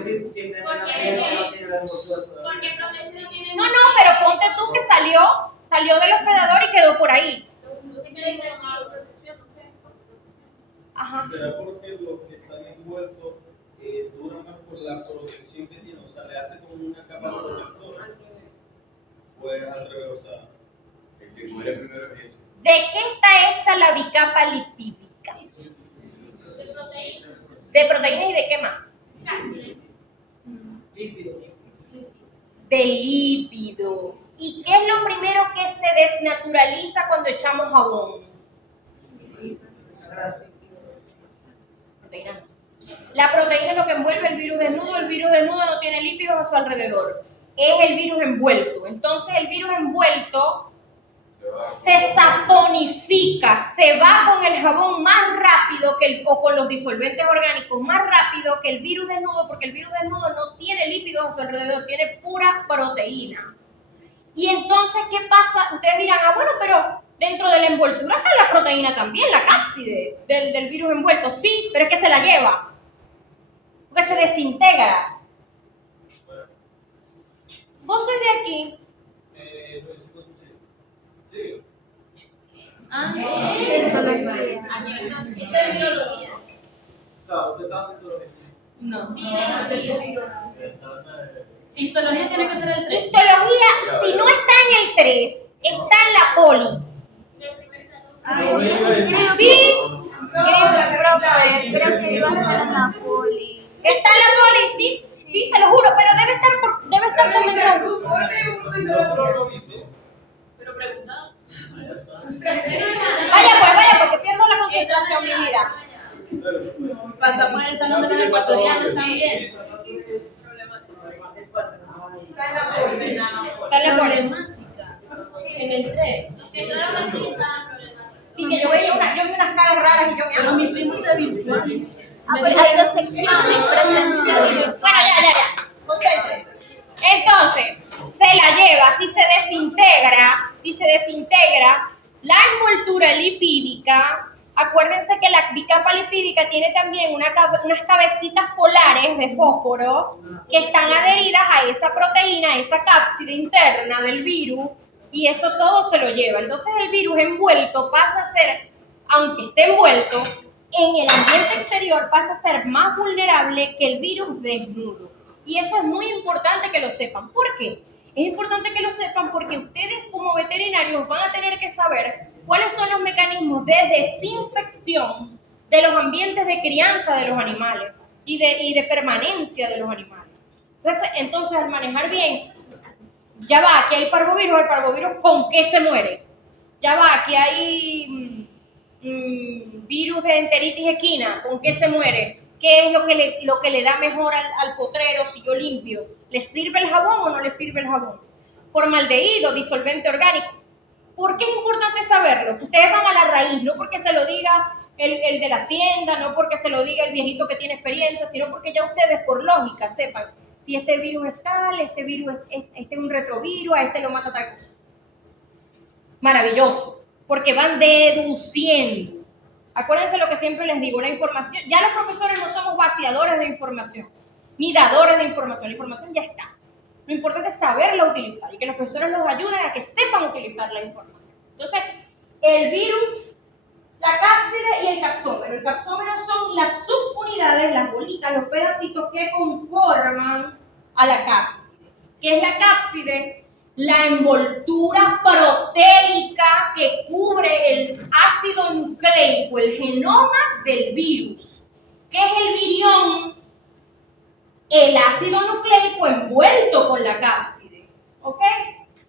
pero ponte tú que salió del hospedador y quedó por ahí. tienen que tomar protección, no sé, protección. Ajá. ¿Será porque los que están envueltos duran más por la protección que tienen? O sea, le hace como una capa protectora. O es al revés, o sea. El que muere primero es eso. ¿De qué está hecha la bicapa lipídica? De proteínas. ¿De proteínas y de qué más? Casi. Lípido. De lípido. ¿Y qué es lo primero que se desnaturaliza cuando echamos jabón? Proteína. La proteína es lo que envuelve el virus desnudo no tiene lípidos a su alrededor. Es el virus envuelto. Entonces el virus envuelto se saponifica, se va con el jabón más rápido o con los disolventes orgánicos más rápido que el virus desnudo, porque el virus desnudo no tiene lípidos a su alrededor, tiene pura proteína. Y entonces, ¿qué pasa? Ustedes dirán, bueno, pero dentro de la envoltura está la proteína también, la cápside del virus envuelto. Sí, pero es que se la lleva, porque se desintegra. ¿Vos sois de aquí? Sí. Histología. Esto es biología. No. Histología tiene que ser el 3. Histología, si no está en el 3, está en la poli. Sí, Creo que iba a ser en la poli. está en la poli, sí, sí, se lo juro, pero debe estar comenzando. Pero preguntado. Vaya pues, que pierdo la concentración, mi vida. Pasa por el salón de los ecuatorianos también. Está en la poli. Problemática. En el 3. Sí, que yo vi unas caras raras y yo me Pero mi primo está virtual. Pero hay 2 secciones, presencial y virtual. Bueno, ya, concéntrense. Entonces, se la lleva, si se desintegra la envoltura lipídica. Acuérdense que la bicapa lipídica tiene también unas cabecitas polares de fósforo que están adheridas a esa proteína, a esa cápside interna del virus, y eso todo se lo lleva. Entonces el virus envuelto pasa a ser, aunque esté envuelto, en el ambiente exterior pasa a ser más vulnerable que el virus desnudo. Y eso es muy importante que lo sepan. ¿Por qué? Es importante que lo sepan porque ustedes como veterinarios van a tener que saber cuáles son los mecanismos de desinfección de los ambientes de crianza de los animales y de permanencia de los animales. Entonces, al manejar bien, ya va, aquí hay parvovirus, el parvovirus ¿con qué se muere? Ya va, aquí hay virus de enteritis equina, ¿con qué se muere? ¿Qué es lo que le da mejor al potrero si yo limpio? ¿Le sirve el jabón o no le sirve el jabón? Formaldehído, disolvente orgánico. ¿Por qué es importante saberlo? Que ustedes van a la raíz, no porque se lo diga el de la hacienda, no porque se lo diga el viejito que tiene experiencia, sino porque ya ustedes por lógica sepan si este virus es tal, este virus es un retrovirus, a este lo mata tal cosa. Maravilloso, porque van deduciendo. Acuérdense lo que siempre les digo, la información, ya los profesores no somos vaciadores de información, ni dadores de información, la información ya está. Lo importante es saberla utilizar y que los profesores nos ayuden a que sepan utilizar la información. Entonces, el virus, la cápside y el capsómero. El capsómero son las subunidades, las bolitas, los pedacitos que conforman a la cápside. ¿Qué es la cápside? La envoltura proteica que cubre el ácido nucleico, el genoma del virus. ¿Qué es el virión? El ácido nucleico envuelto con la cápside. ¿Ok?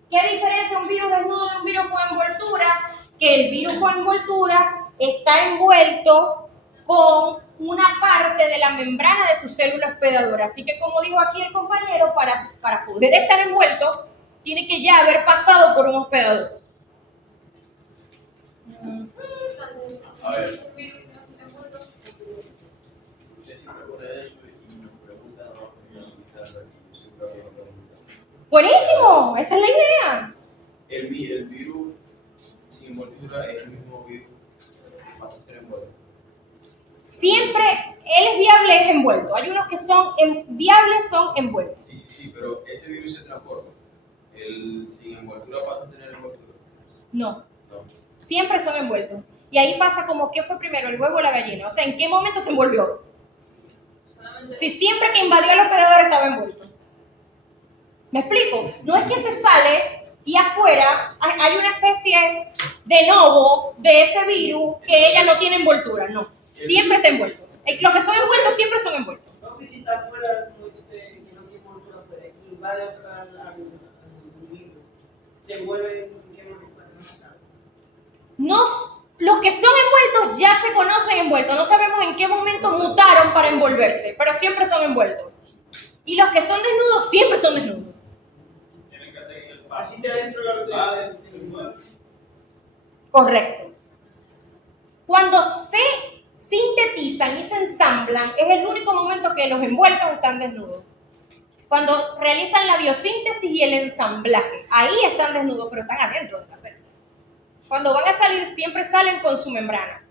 ¿Qué diferencia un virus desnudo de un virus con envoltura? Que el virus con envoltura está envuelto con una parte de la membrana de su célula hospedadora. Así que, como dijo aquí el compañero, para poder estar envuelto, tiene que ya haber pasado por un hospedador. A ver. Usted siempre pone eso y nos pregunta, no, analizarlo aquí. Yo siempre hago una pregunta. ¡Buenísimo! Esa es la idea. El virus sin envoltura es el mismo virus que pasa a ser envuelto. Siempre, él es viable, es envuelto. Hay unos que son viables, son envueltos. Sí, pero ese virus se transforma. El sin envoltura pasa a tener envoltura. No. No. Siempre son envueltos. Y ahí pasa como, ¿qué fue primero, el huevo o la gallina? O sea, ¿en qué momento se envolvió? Si siempre que invadió al hospedador estaba envuelto. ¿Me explico? No es que se sale y afuera hay una especie de novo de ese virus que ella no tiene envoltura, no. Siempre está envuelto. Los que son envueltos siempre son envueltos. No, que si está afuera, como dice usted, que no tiene envoltura afuera, que invade al individuo, se envuelve en qué momento, no se sabe. Los que son envueltos ya se conocen envueltos. No sabemos en qué momento mutaron para envolverse, pero siempre son envueltos. Y los que son desnudos siempre son desnudos. Tienen que seguir el paso. Así te adentro la rutina. Correcto. Cuando se sintetizan y se ensamblan, es el único momento que los envueltos están desnudos. Cuando realizan la biosíntesis y el ensamblaje, ahí están desnudos, pero están adentro de la célula. Cuando van a salir, siempre salen con su membrana.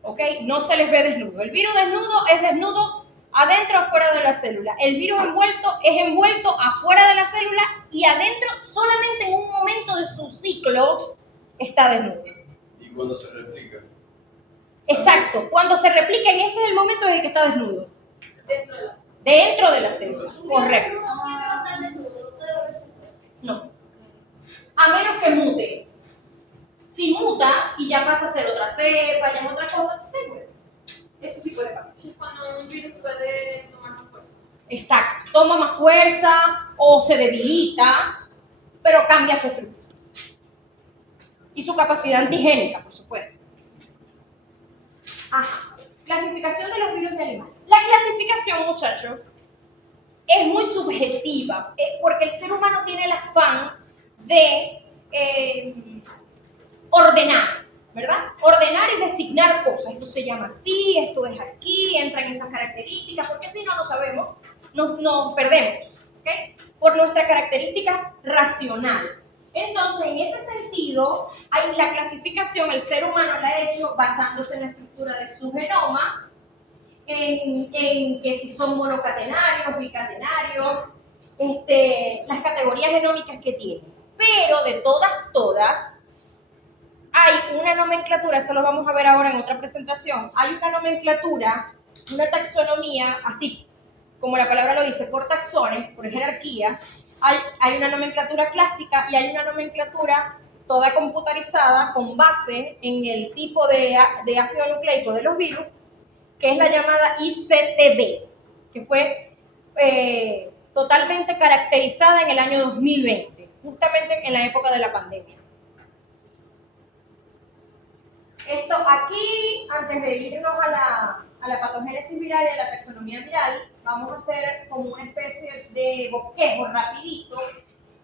¿Ok? No se les ve desnudo. El virus desnudo es desnudo adentro o afuera de la célula. El virus envuelto es envuelto afuera de la célula y adentro solamente en un momento de su ciclo está desnudo. Y cuando se replica. Exacto. Cuando se replica, en ese es el momento en el que está desnudo. Dentro de la célula. Correcto. No. A menos que mute. Si muta y ya pasa a ser otra cepa, ya es otra cosa, se muere. Eso sí puede pasar. Es cuando un virus puede tomar más fuerza. Exacto. Toma más fuerza o se debilita, pero cambia su estructura. Y su capacidad antigénica, por supuesto. Ajá. Clasificación de los virus de animales. La clasificación, muchachos, es muy subjetiva, porque el ser humano tiene el afán de ordenar, ¿verdad? Ordenar y designar cosas. Esto se llama así, esto es aquí, entran estas características, porque si no, no sabemos, nos perdemos, ¿ok? Por nuestra característica racional. Entonces, en ese sentido, hay la clasificación, el ser humano la ha hecho basándose en la estructura de su genoma, en que si son monocatenarios, bicatenarios, las categorías genómicas que tienen. Pero de todas, hay una nomenclatura, eso lo vamos a ver ahora en otra presentación, hay una nomenclatura, una taxonomía, así como la palabra lo dice, por taxones, por jerarquía, hay una nomenclatura clásica y hay una nomenclatura toda computarizada con base en el tipo de ácido nucleico de los virus, que es la llamada ICTB, que fue totalmente caracterizada en el año 2020, justamente en la época de la pandemia. Esto aquí, antes de irnos a la patogénesis viral y a la taxonomía viral, vamos a hacer como una especie de bosquejo rapidito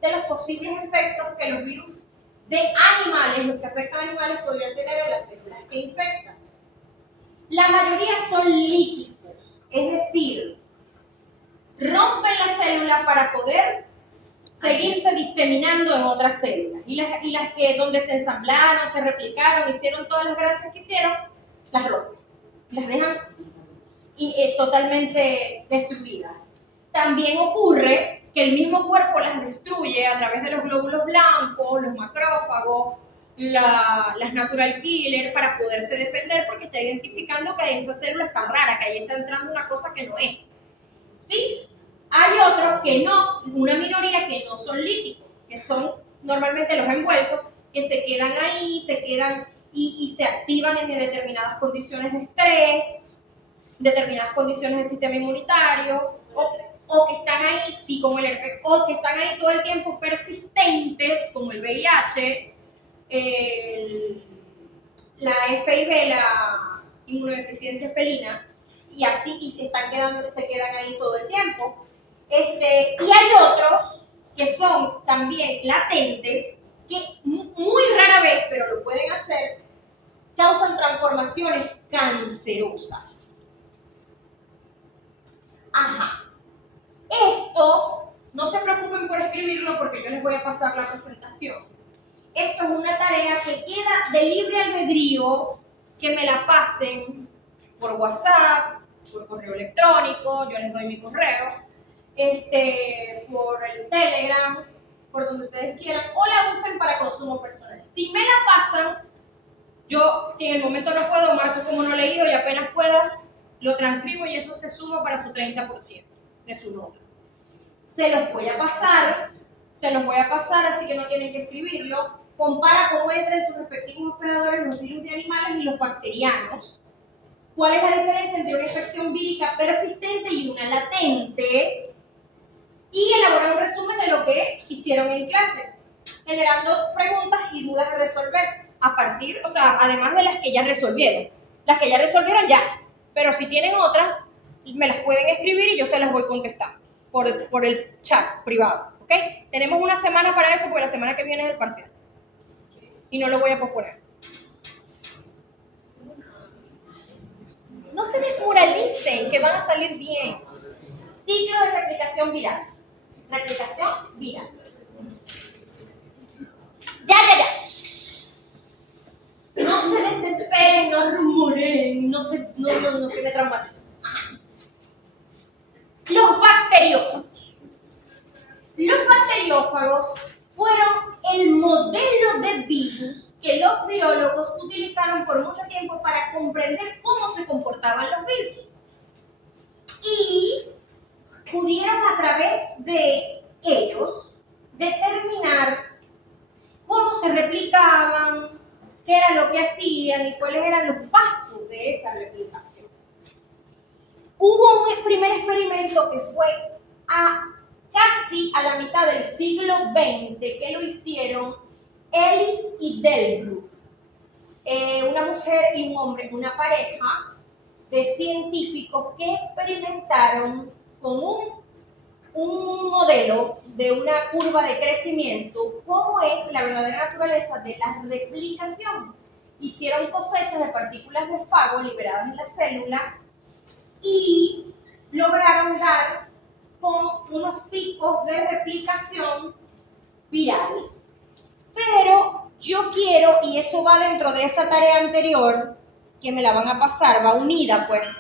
de los posibles efectos que los virus de animales, los que afectan a animales, podrían tener en las células que infectan. La mayoría son líticos, es decir, rompen la célula para poder seguirse diseminando en otras células. Y las que donde se ensamblaron, se replicaron, hicieron todas las gracias que hicieron, las rompen. Las dejan totalmente destruidas. También ocurre que el mismo cuerpo las destruye a través de los glóbulos blancos, los macrófagos, las natural killer, para poderse defender, porque está identificando que esa célula está rara, que ahí está entrando una cosa que no es. ¿Sí? Hay otros que no, una minoría que no son líticos, que son normalmente los envueltos, que se quedan ahí, y se activan en determinadas condiciones de estrés, determinadas condiciones del sistema inmunitario, o que están ahí, sí, como el herpes, o que están ahí todo el tiempo persistentes, como el VIH, la FIV, la inmunodeficiencia felina, y así, y se quedan ahí todo el tiempo. Y hay otros que son también latentes, que muy rara vez, pero lo pueden hacer, causan transformaciones cancerosas. Ajá. Esto, no se preocupen por escribirlo porque yo les voy a pasar la presentación. Esto es una tarea que queda de libre albedrío, que me la pasen por WhatsApp, por correo electrónico, yo les doy mi correo, por el Telegram, por donde ustedes quieran, o la usen para consumo personal. Si me la pasan, yo, si en el momento no puedo, marco como no leído y apenas pueda, lo transcribo y eso se suma para su 30% de su nota. Se los voy a pasar, así que no tienen que escribirlo. Compara cómo entran en sus respectivos hospedadores los virus de animales y los bacterianos. ¿Cuál es la diferencia entre una infección vírica persistente y una latente? Y elabora un resumen de lo que hicieron en clase, generando preguntas y dudas a resolver. A partir, o sea, además de las que ya resolvieron. Las que ya resolvieron ya, pero si tienen otras, me las pueden escribir y yo se las voy contestando por el chat privado, ¿ok? Tenemos una semana para eso porque la semana que viene es el parcial. Y no lo voy a posponer. No se desmoralicen, que van a salir bien. Ciclo de replicación viral. Replicación viral. Ya. No se desesperen, no rumoreen, no, que me traumaticen. Los bacteriófagos. Los bacteriófagos fueron el modelo de virus que los virólogos utilizaron por mucho tiempo para comprender cómo se comportaban los virus. Y pudieron a través de ellos determinar cómo se replicaban, qué era lo que hacían y cuáles eran los pasos de esa replicación. Hubo un primer experimento que fue casi a la mitad del siglo XX que lo hicieron Ellis y Delbruck, una mujer y un hombre, una pareja de científicos que experimentaron con un modelo de una curva de crecimiento cómo es la verdadera naturaleza de la replicación. Hicieron cosechas de partículas de fago liberadas en las células y lograron dar con unos picos de replicación viral. Pero yo quiero, y eso va dentro de esa tarea anterior, que me la van a pasar, va unida pues.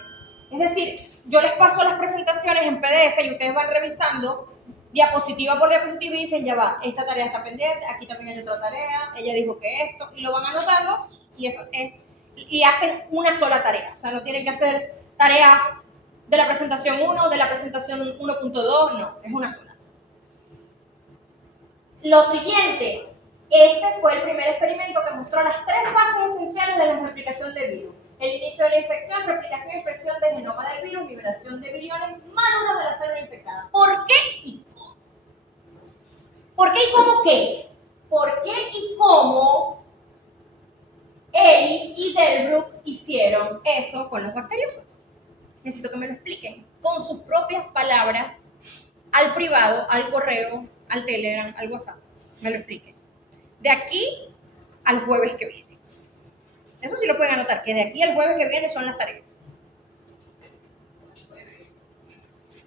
Es decir, yo les paso las presentaciones en PDF y ustedes van revisando diapositiva por diapositiva y dicen, ya va, esta tarea está pendiente, aquí también hay otra tarea, ella dijo que esto, y lo van anotando y eso es, y hacen una sola tarea. O sea, no tienen que hacer tarea de la presentación 1, de la presentación 1.2, no, es una sola. Lo siguiente, este fue el primer experimento que mostró las 3 fases esenciales de la replicación de virus. El inicio de la infección, replicación y infección del genoma del virus, liberación de viriones maduros de la célula infectada. ¿Por qué y cómo? ¿Por qué y cómo qué? ¿Por qué y cómo Ellis y Delbruck hicieron eso con los bacteriófagos? Necesito que me lo expliquen con sus propias palabras, al privado, al correo, al Telegram, al WhatsApp. Me lo expliquen. De aquí al jueves que viene. Eso sí lo pueden anotar, que de aquí al jueves que viene son las tareas.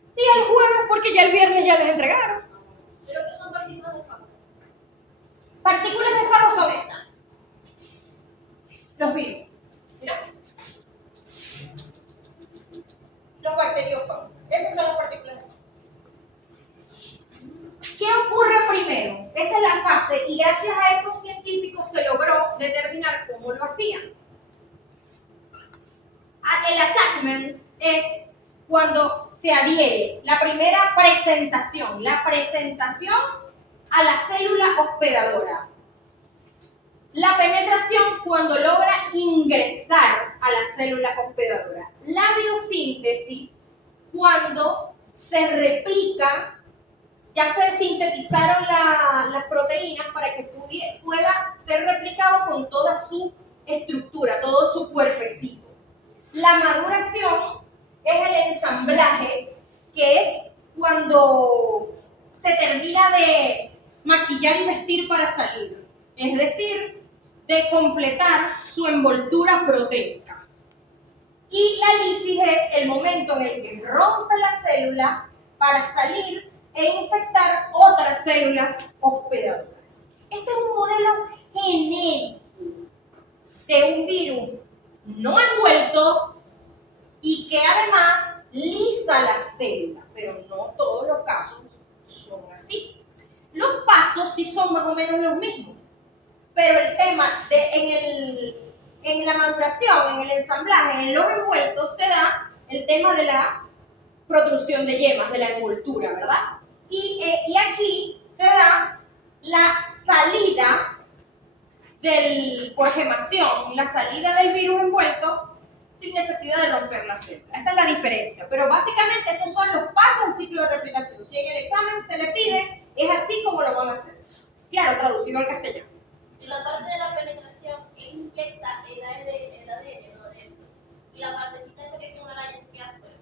Sí, al jueves, porque ya el viernes ya les entregaron. ¿Pero qué son partículas de fago? Partículas de fago son estas. Los virus. Mira. Los bacteriófagos. Esas son las partículas de fago. ¿Qué ocurre primero? Esta es la fase y gracias a estos científicos se logró determinar cómo lo hacían. El attachment es cuando se adhiere la primera presentación, la presentación a la célula hospedadora. La penetración cuando logra ingresar a la célula hospedadora. La biosíntesis cuando se replica. Ya se sintetizaron las proteínas para que pueda ser replicado con toda su estructura, todo su cuerpecito. La maduración es el ensamblaje, que es cuando se termina de maquillar y vestir para salir. Es decir, de completar su envoltura proteica. Y la lisis es el momento en el que rompe la célula para salir e infectar otras células hospedadoras. Este es un modelo genérico de un virus no envuelto y que además lisa la célula, pero no todos los casos son así. Los pasos pasos sí son más o menos los mismos. Pero el tema en la maduración, en el ensamblaje, en los envueltos, se da el tema de la protrusión de yemas, de la envoltura, ¿verdad? Y aquí se da la salida por gemación, la salida del virus envuelto sin necesidad de romper la célula. Esa es la diferencia. Pero básicamente estos son los pasos del ciclo de replicación. Si en el examen se le pide, es así como lo van a hacer. Claro, traducido al castellano. En la parte de la penetración, él inyecta el ADN, ¿no? Y la partecita esa que es una araña se queda fuera.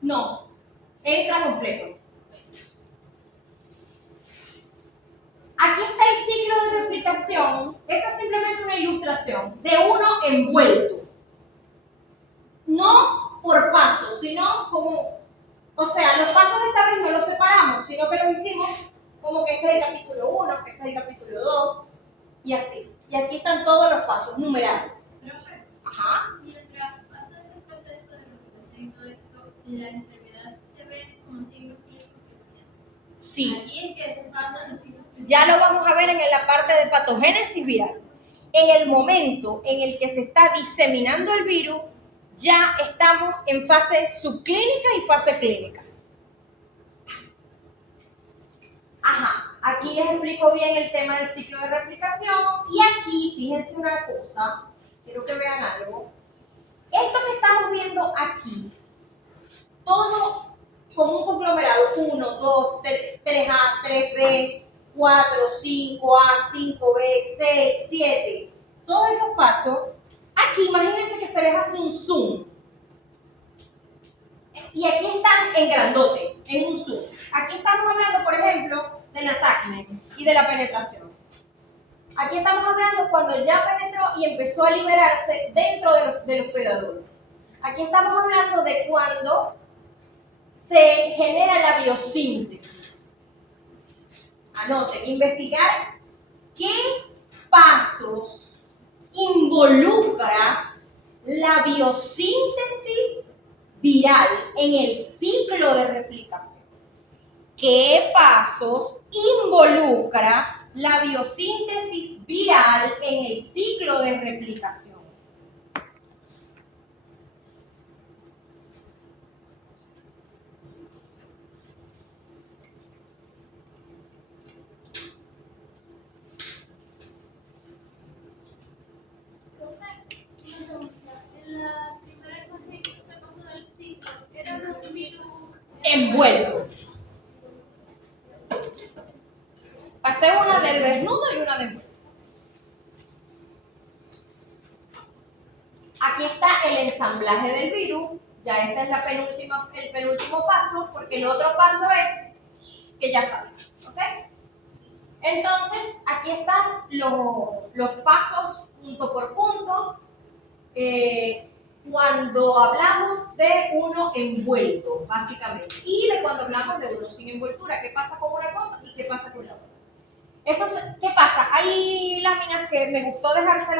No, entra completo. Aquí está el ciclo de replicación. Esto es simplemente una ilustración de uno envuelto. No por pasos, sino como, o sea, los pasos de esta vez no los separamos, sino que los hicimos como que este es el capítulo 1, este es el capítulo 2, y así. Y aquí están todos los pasos numerados. Ajá. Mientras pasa ese proceso de replicación y todo esto, la enfermedad se ve como signos clínicos que presenta. Sí. Aquí es que se pasan los signos clínicos. Ya lo vamos a ver en la parte de patogénesis viral. En el momento en el que se está diseminando el virus, ya estamos en fase subclínica y fase clínica. Ajá, aquí les explico bien el tema del ciclo de replicación y aquí, fíjense una cosa, quiero que vean algo. Esto que estamos viendo aquí, todo como un conglomerado, 1, 2, 3A, 3B, 4, 5A, 5B, 6, 7, todos esos pasos, aquí imagínense que se les hace un zoom. Y aquí están en grandote, en un zoom. Aquí estamos hablando, por ejemplo, del attachment y de la penetración. Aquí estamos hablando cuando ya penetró y empezó a liberarse dentro del hospedador. Aquí estamos hablando de cuando se genera la biosíntesis. Anoten, investigar qué pasos involucra la biosíntesis viral en el ciclo de replicación. ¿Qué pasos involucra la biosíntesis viral en el ciclo de replicación? En la primera imagen que se pasó del ciclo, eran los virus Envuelto. Pasé una de desnudo y una de envuelto. Aquí está el ensamblaje del virus. Ya este es el penúltimo paso, porque el otro paso es que ya saben. ¿Ok? Entonces, aquí están los pasos punto por punto. Cuando hablamos de uno envuelto, básicamente, y de cuando hablamos de uno sin envoltura, qué pasa con una cosa y qué pasa con la otra. Entonces, ¿qué pasa? Hay láminas que me gustó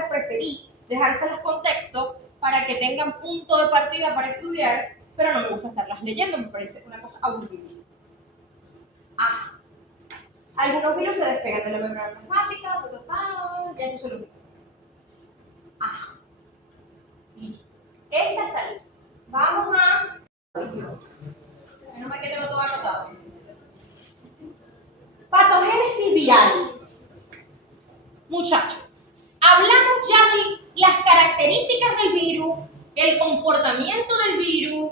preferí dejárselas con texto para que tengan punto de partida para estudiar, pero no me gusta estarlas leyendo, me parece una cosa aburridísima. Algunos virus se despegan de la membrana plasmática, ya eso se lo digo. Listo. Esta está lista. Vamos a... Menos mal que tengo todo anotado. Patogénesis viral. Muchachos, hablamos ya de las características del virus, el comportamiento del virus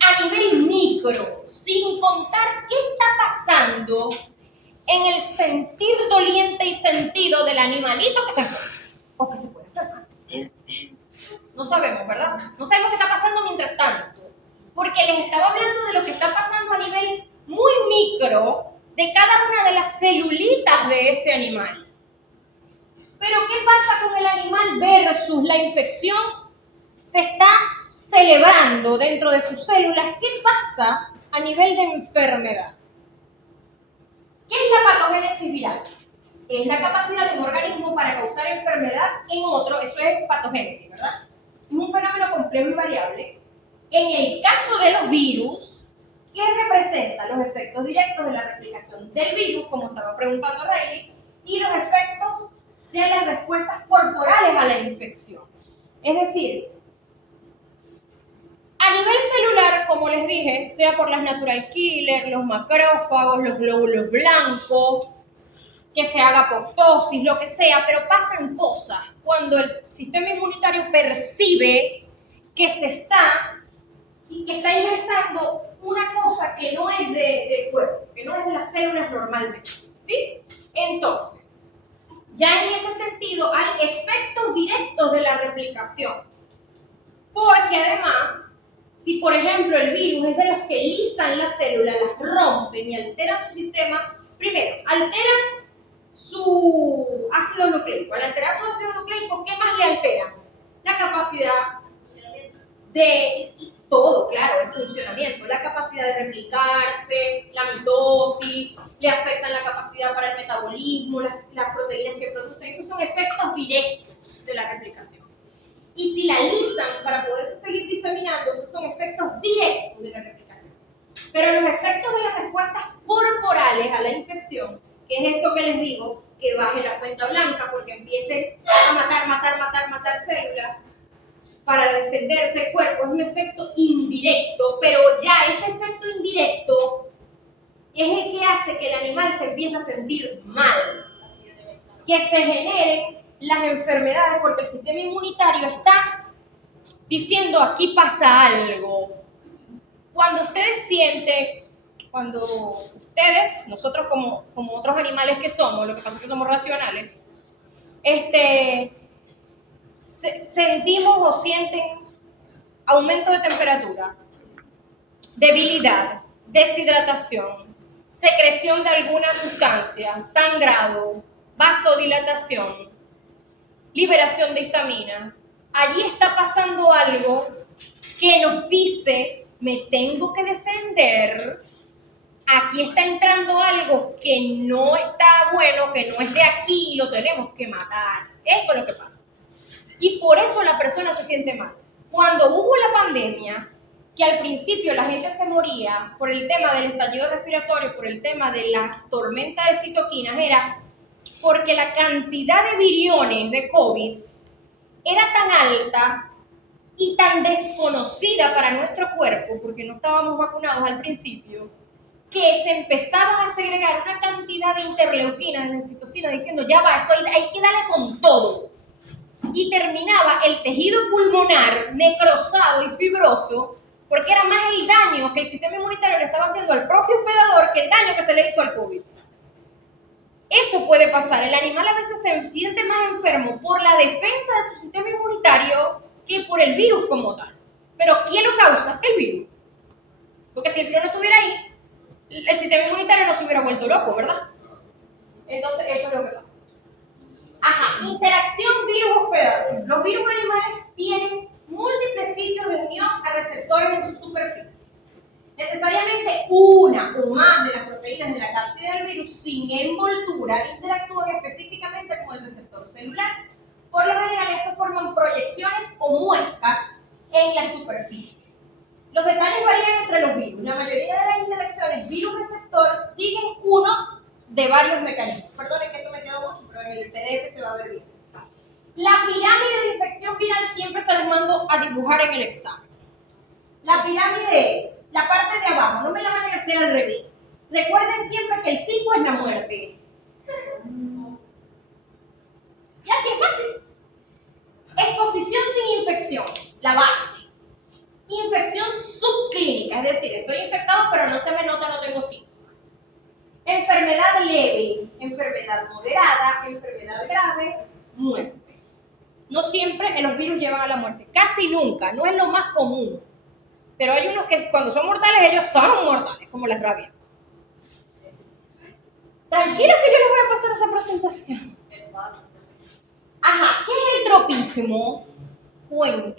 a nivel micro, sin contar qué está pasando en el sentir doliente y sentido del animalito que está enfermo o que se puede enfermar. No sabemos, ¿verdad? No sabemos qué está pasando mientras tanto, porque les estaba hablando de lo que está pasando a nivel muy micro de cada una de las celulitas de ese animal. Pero ¿qué pasa con el animal versus la infección? Se está celebrando dentro de sus células. ¿Qué pasa a nivel de enfermedad? ¿Qué es la patogénesis viral? Es la capacidad de un organismo para causar enfermedad en otro, eso es patogénesis, ¿verdad? Es un fenómeno complejo y variable. En el caso de los virus, ¿Qué representa? Los efectos directos de la replicación del virus, como estaba preguntando Riley, y los efectos de las respuestas corporales a la infección. Es decir, a nivel celular, como les dije, sea por las natural killers, los macrófagos, los glóbulos blancos, que se haga apoptosis, lo que sea, pero pasan cosas cuando el sistema inmunitario percibe que se está ingresando una cosa que no es del cuerpo, que no es de las células normalmente, ¿sí? Entonces, ya en ese sentido hay efectos directos de la replicación, porque además, si por ejemplo el virus es de los que lisan las células, las rompen y alteran su sistema, primero, alteran su ácido nucleico. Al alterar su ácido nucleico, ¿qué más le altera? La capacidad de todo, claro, el funcionamiento, la capacidad de replicarse, la mitosis, le afectan la capacidad para el metabolismo, las proteínas que producen. Esos son efectos directos de la replicación. Y si la lisan para poderse seguir diseminando, esos son efectos directos de la replicación. Pero los efectos de las respuestas corporales a la infección, que es esto que les digo, que baje la cuenta blanca porque empiecen a matar células para defenderse el cuerpo, es un efecto indirecto, pero ya ese efecto indirecto es el que hace que el animal se empiece a sentir mal, que se generen las enfermedades porque el sistema inmunitario está diciendo aquí pasa algo. Cuando ustedes sienten, nosotros como otros animales que somos, lo que pasa es que somos racionales, sentimos o sienten aumento de temperatura, debilidad, deshidratación, secreción de alguna sustancia, sangrado, vasodilatación, liberación de histaminas. Allí está pasando algo que nos dice, me tengo que defender, aquí está entrando algo que no está bueno, que no es de aquí y lo tenemos que matar. Eso es lo que pasa. Y por eso la persona se siente mal. Cuando hubo la pandemia, que al principio la gente se moría por el tema del estallido respiratorio, por el tema de la tormenta de citoquinas, era porque la cantidad de viriones de COVID era tan alta y tan desconocida para nuestro cuerpo, porque no estábamos vacunados al principio, que se empezaban a segregar una cantidad de interleuquinas, de citocinas, diciendo, ya va, esto hay que darle con todo. Y terminaba el tejido pulmonar necrosado y fibroso, porque era más el daño que el sistema inmunitario le estaba haciendo al propio hospedador que el daño que se le hizo al COVID. Eso puede pasar. El animal a veces se siente más enfermo por la defensa de su sistema inmunitario que por el virus como tal. Pero ¿quién lo causa? El virus. Porque si el virus no estuviera ahí, el sistema inmunitario no se hubiera vuelto loco, ¿verdad? Entonces, eso es lo que pasa. Ajá, interacción virus-hospedador. Los virus animales tienen múltiples sitios de unión a receptores en su superficie. Necesariamente una o más de las proteínas de la cápside del virus sin envoltura interactúan específicamente con el receptor celular. Por lo general, estos forman proyecciones o muescas en la superficie. Los detalles varían entre los virus. La mayoría de las interacciones virus-receptor siguen uno de varios mecanismos. Perdonen que esto me quedó mucho, pero en el PDF se va a ver bien. La pirámide de infección viral siempre se las mando a dibujar en el examen. La pirámide es la parte de abajo, no me la van a hacer al revés. Recuerden siempre que el pico es la muerte. Y así es fácil. Exposición sin infección, la base. Infección subclínica, es decir, estoy infectado pero no se me nota, no tengo síntomas. Enfermedad leve, enfermedad moderada, enfermedad grave, muerte. No siempre los virus llevan a la muerte, casi nunca, no es lo más común. Pero hay unos que cuando son mortales, ellos son mortales, como las rabias. Tranquilos que yo les voy a pasar esa presentación. Ajá, ¿qué es el tropismo? Cuéntenme.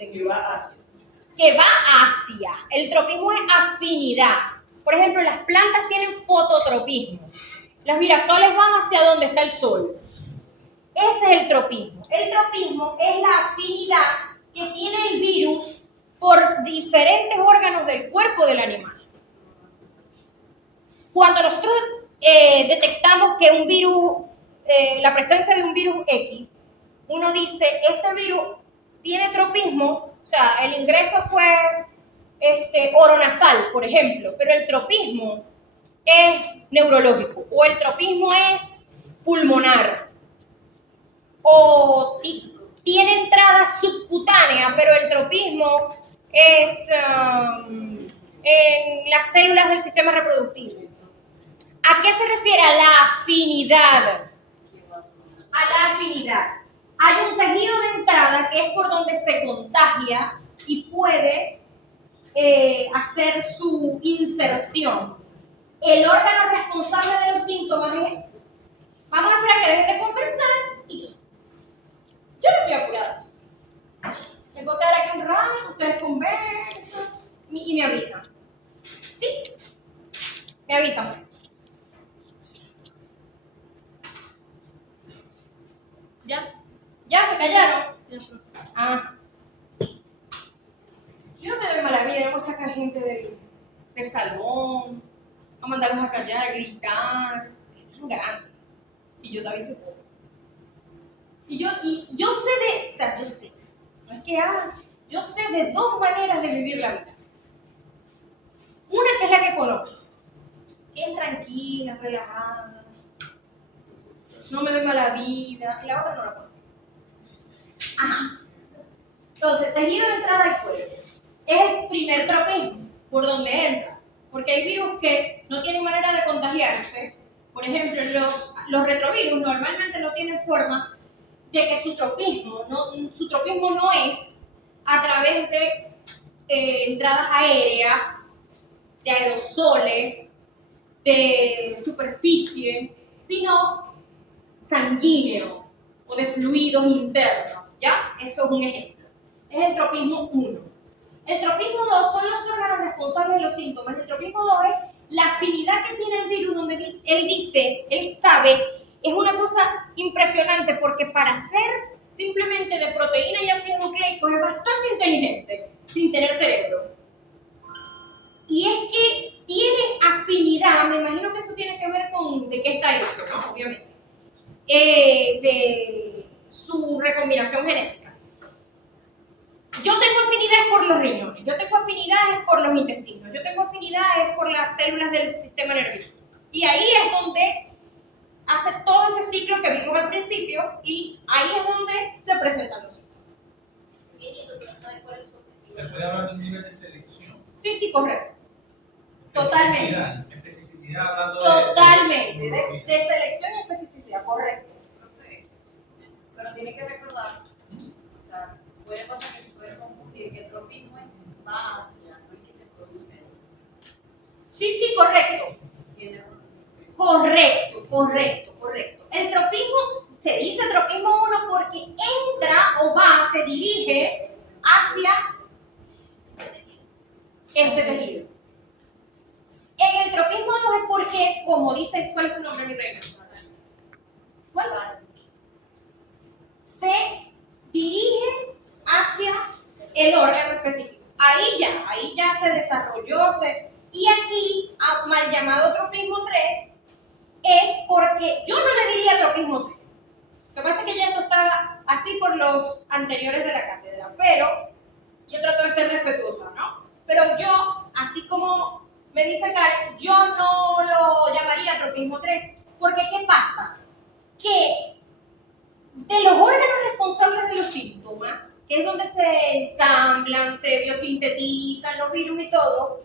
Que va hacia. El tropismo es afinidad. Por ejemplo, las plantas tienen fototropismo. Los girasoles van hacia donde está el sol. Ese es el tropismo. El tropismo es la afinidad que tiene el virus por diferentes órganos del cuerpo del animal. cuando nosotros detectamos que un virus, la presencia de un virus X, uno dice, este virus tiene tropismo, o sea, el ingreso fue oronasal, por ejemplo, pero el tropismo es neurológico, o el tropismo es pulmonar, o tiene entrada subcutánea, pero el tropismo es en las células del sistema reproductivo. ¿A qué se refiere? A la afinidad. A la afinidad. Hay un tejido de entrada que es por donde se contagia y puede hacer su inserción. El órgano responsable de los síntomas es... Vamos a esperar que dejen de conversar y yo no estoy apurada. Me puedo quedar aquí un rato, ustedes conversan y me avisan. ¿Sí? Me avisan. ¿Ya? ¿Ya se callaron? Ah. Yo no me doy mala vida, voy a sacar gente del salón, a mandarlos a callar, a gritar, que sean grandes. Y yo también estoy poco. Y yo sé, no es que yo sé de dos maneras de vivir la vida. Una que es la que conozco, que es tranquila, relajada, no me doy mala vida, y la otra no la conozco. Ajá. Entonces, tejido de entrada y fuera es el primer tropismo por donde entra, porque hay virus que no tienen manera de contagiarse. Por ejemplo, los retrovirus normalmente no tienen forma de que su tropismo no es a través de entradas aéreas, de aerosoles, de superficie, sino sanguíneo o de fluidos internos, ¿ya? Eso es un ejemplo. Es el tropismo 1. El tropismo 2 son los órganos responsables de los síntomas. El tropismo 2 es la afinidad que tiene el virus, donde él sabe, es una cosa impresionante, porque para ser simplemente de proteína y ácido nucleico es bastante inteligente, sin tener cerebro. Y es que tiene afinidad, me imagino que eso tiene que ver con de qué está hecho, ¿no? Obviamente. De su recombinación genética. Yo tengo afinidades por los riñones, yo tengo afinidades por los intestinos, yo tengo afinidades por las células del sistema nervioso. Y ahí es donde hace todo ese ciclo que vimos al principio, y ahí es donde se presentan los síntomas. Se puede hablar de un nivel de selección. Sí, correcto. Totalmente. Especificidad hablando Totalmente. De selección y especificidad, correcto. Pero tiene que recordar, o sea, puede pasar que se puede confundir que el tropismo es base, no es que se produce. Sí, correcto. Correcto. El tropismo, se dice tropismo 1 porque entra o va, se dirige hacia este tejido. En el tropismo 2 es porque, como dice, ¿cuál es tu nombre, mi reina? ¿Cuál? Se dirige hacia el órgano específico. Ahí ya se desarrolló, y aquí, mal llamado tropismo 3, es porque yo no le diría tropismo 3. Lo que pasa es que ya esto está así por los anteriores de la cátedra, pero yo trato de ser respetuosa, ¿no? Pero yo, así como me dice Karen, yo no lo llamaría tropismo 3, porque ¿qué pasa? Que de los órganos responsables de los síntomas, que es donde se ensamblan, se biosintetizan los virus y todo,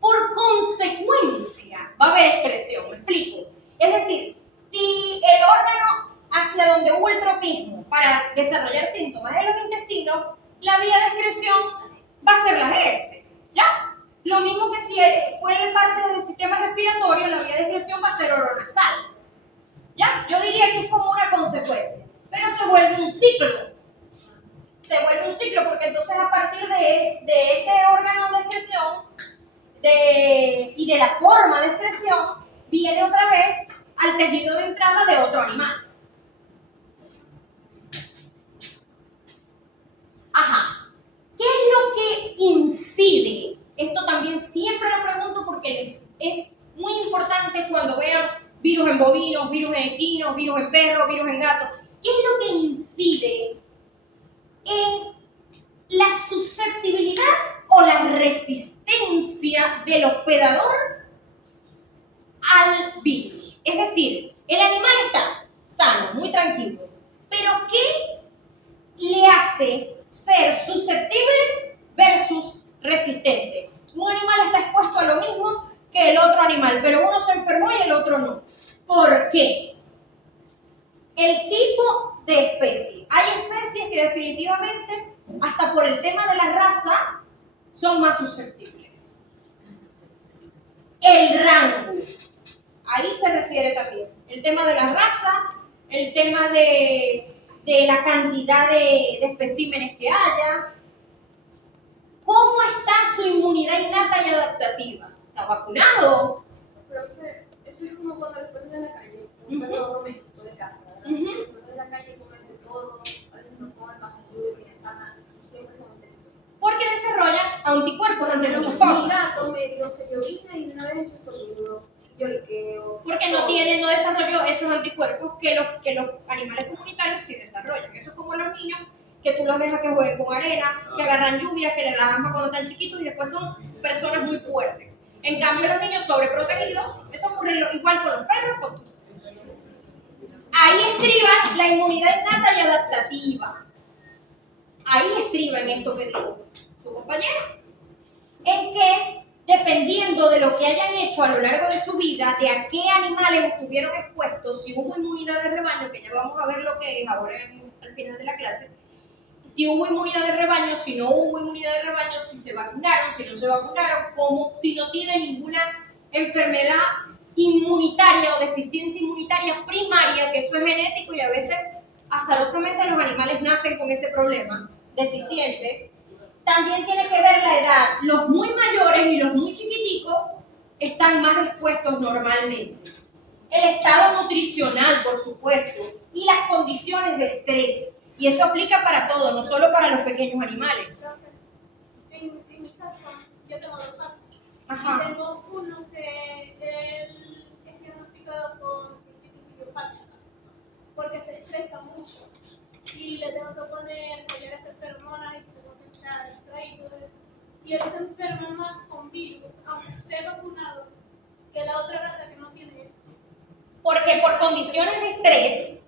por consecuencia va a haber excreción, ¿me explico? Es decir, si el órgano hacia donde hubo el tropismo para desarrollar síntomas de los intestinos, la vía de excreción va a ser las heces, ¿ya? Lo mismo que si fue en parte del sistema respiratorio, la vía de excreción va a ser oronasal, ¿ya? Yo diría que es como una consecuencia, pero se vuelve un ciclo. Porque entonces a partir de este órgano de excreción y de la forma de expresión, viene otra vez al tejido de entrada de otro animal. Ajá. ¿Qué es lo que incide? Esto también siempre lo pregunto porque es muy importante bovinos, virus en equinos, virus en perros, virus en gatos. ¿Qué es lo que incide en la susceptibilidad o la resistencia del hospedador al virus? Es decir, el animal está sano, muy tranquilo, pero ¿qué le hace ser susceptible versus resistente? Un animal está expuesto a lo mismo que el otro animal, pero uno se enfermó y el otro no. ¿Por qué? El tipo de especie. Hay especies que definitivamente, hasta por el tema de la raza, son más susceptibles. El rango. Ahí se refiere también. El tema de la raza, el tema de la cantidad de especímenes que haya. ¿Cómo está su inmunidad innata y adaptativa? ¿Está vacunado? Profe, eso es como cuando los perros en la calle, un perro doméstico de casa, ¿verdad? Los perros en la calle comen de todo, a veces no comen más salud ni sana, siempre con anticuerpos. Porque desarrollan anticuerpos ante muchas Mi cosas. gato medio se llovina y de una vez en su estornudo, yo le quedo. Porque no desarrolló esos anticuerpos que los animales comunitarios sí desarrollan. Eso es como los niños, que tú los dejas que jueguen con arena, que agarran lluvia, que le dan agua cuando están chiquitos y después son personas muy fuertes. En cambio, los niños sobreprotegidos, eso ocurre igual con los perros, con tú. Ahí estriba la inmunidad innata y adaptativa. Ahí estriba en esto que dijo su compañera. En que, dependiendo de lo que hayan hecho a lo largo de su vida, de a qué animales estuvieron expuestos, si hubo inmunidad de rebaño, que ya vamos a ver lo que es ahora al final de la clase, si hubo inmunidad de rebaño, si no hubo inmunidad de rebaño, si se vacunaron, si no se vacunaron, como si no tiene ninguna enfermedad inmunitaria o deficiencia inmunitaria primaria, que eso es genético y a veces azarosamente los animales nacen con ese problema, deficientes. También tiene que ver la edad. Los muy mayores y los muy chiquiticos están más expuestos normalmente. El estado nutricional, por supuesto, y las condiciones de estrés. Y eso aplica para todo, no solo para los pequeños animales. En mi casa, yo tengo 2 gatos. Ajá. Y tengo uno que él es diagnosticado con cistitis idiopática porque se estresa mucho. Y le tengo que poner collares de feromonas y tengo que echar spray y todo eso. Y él se enferma más con virus, aunque esté vacunado, que la otra gata que no tiene eso. Porque por condiciones de estrés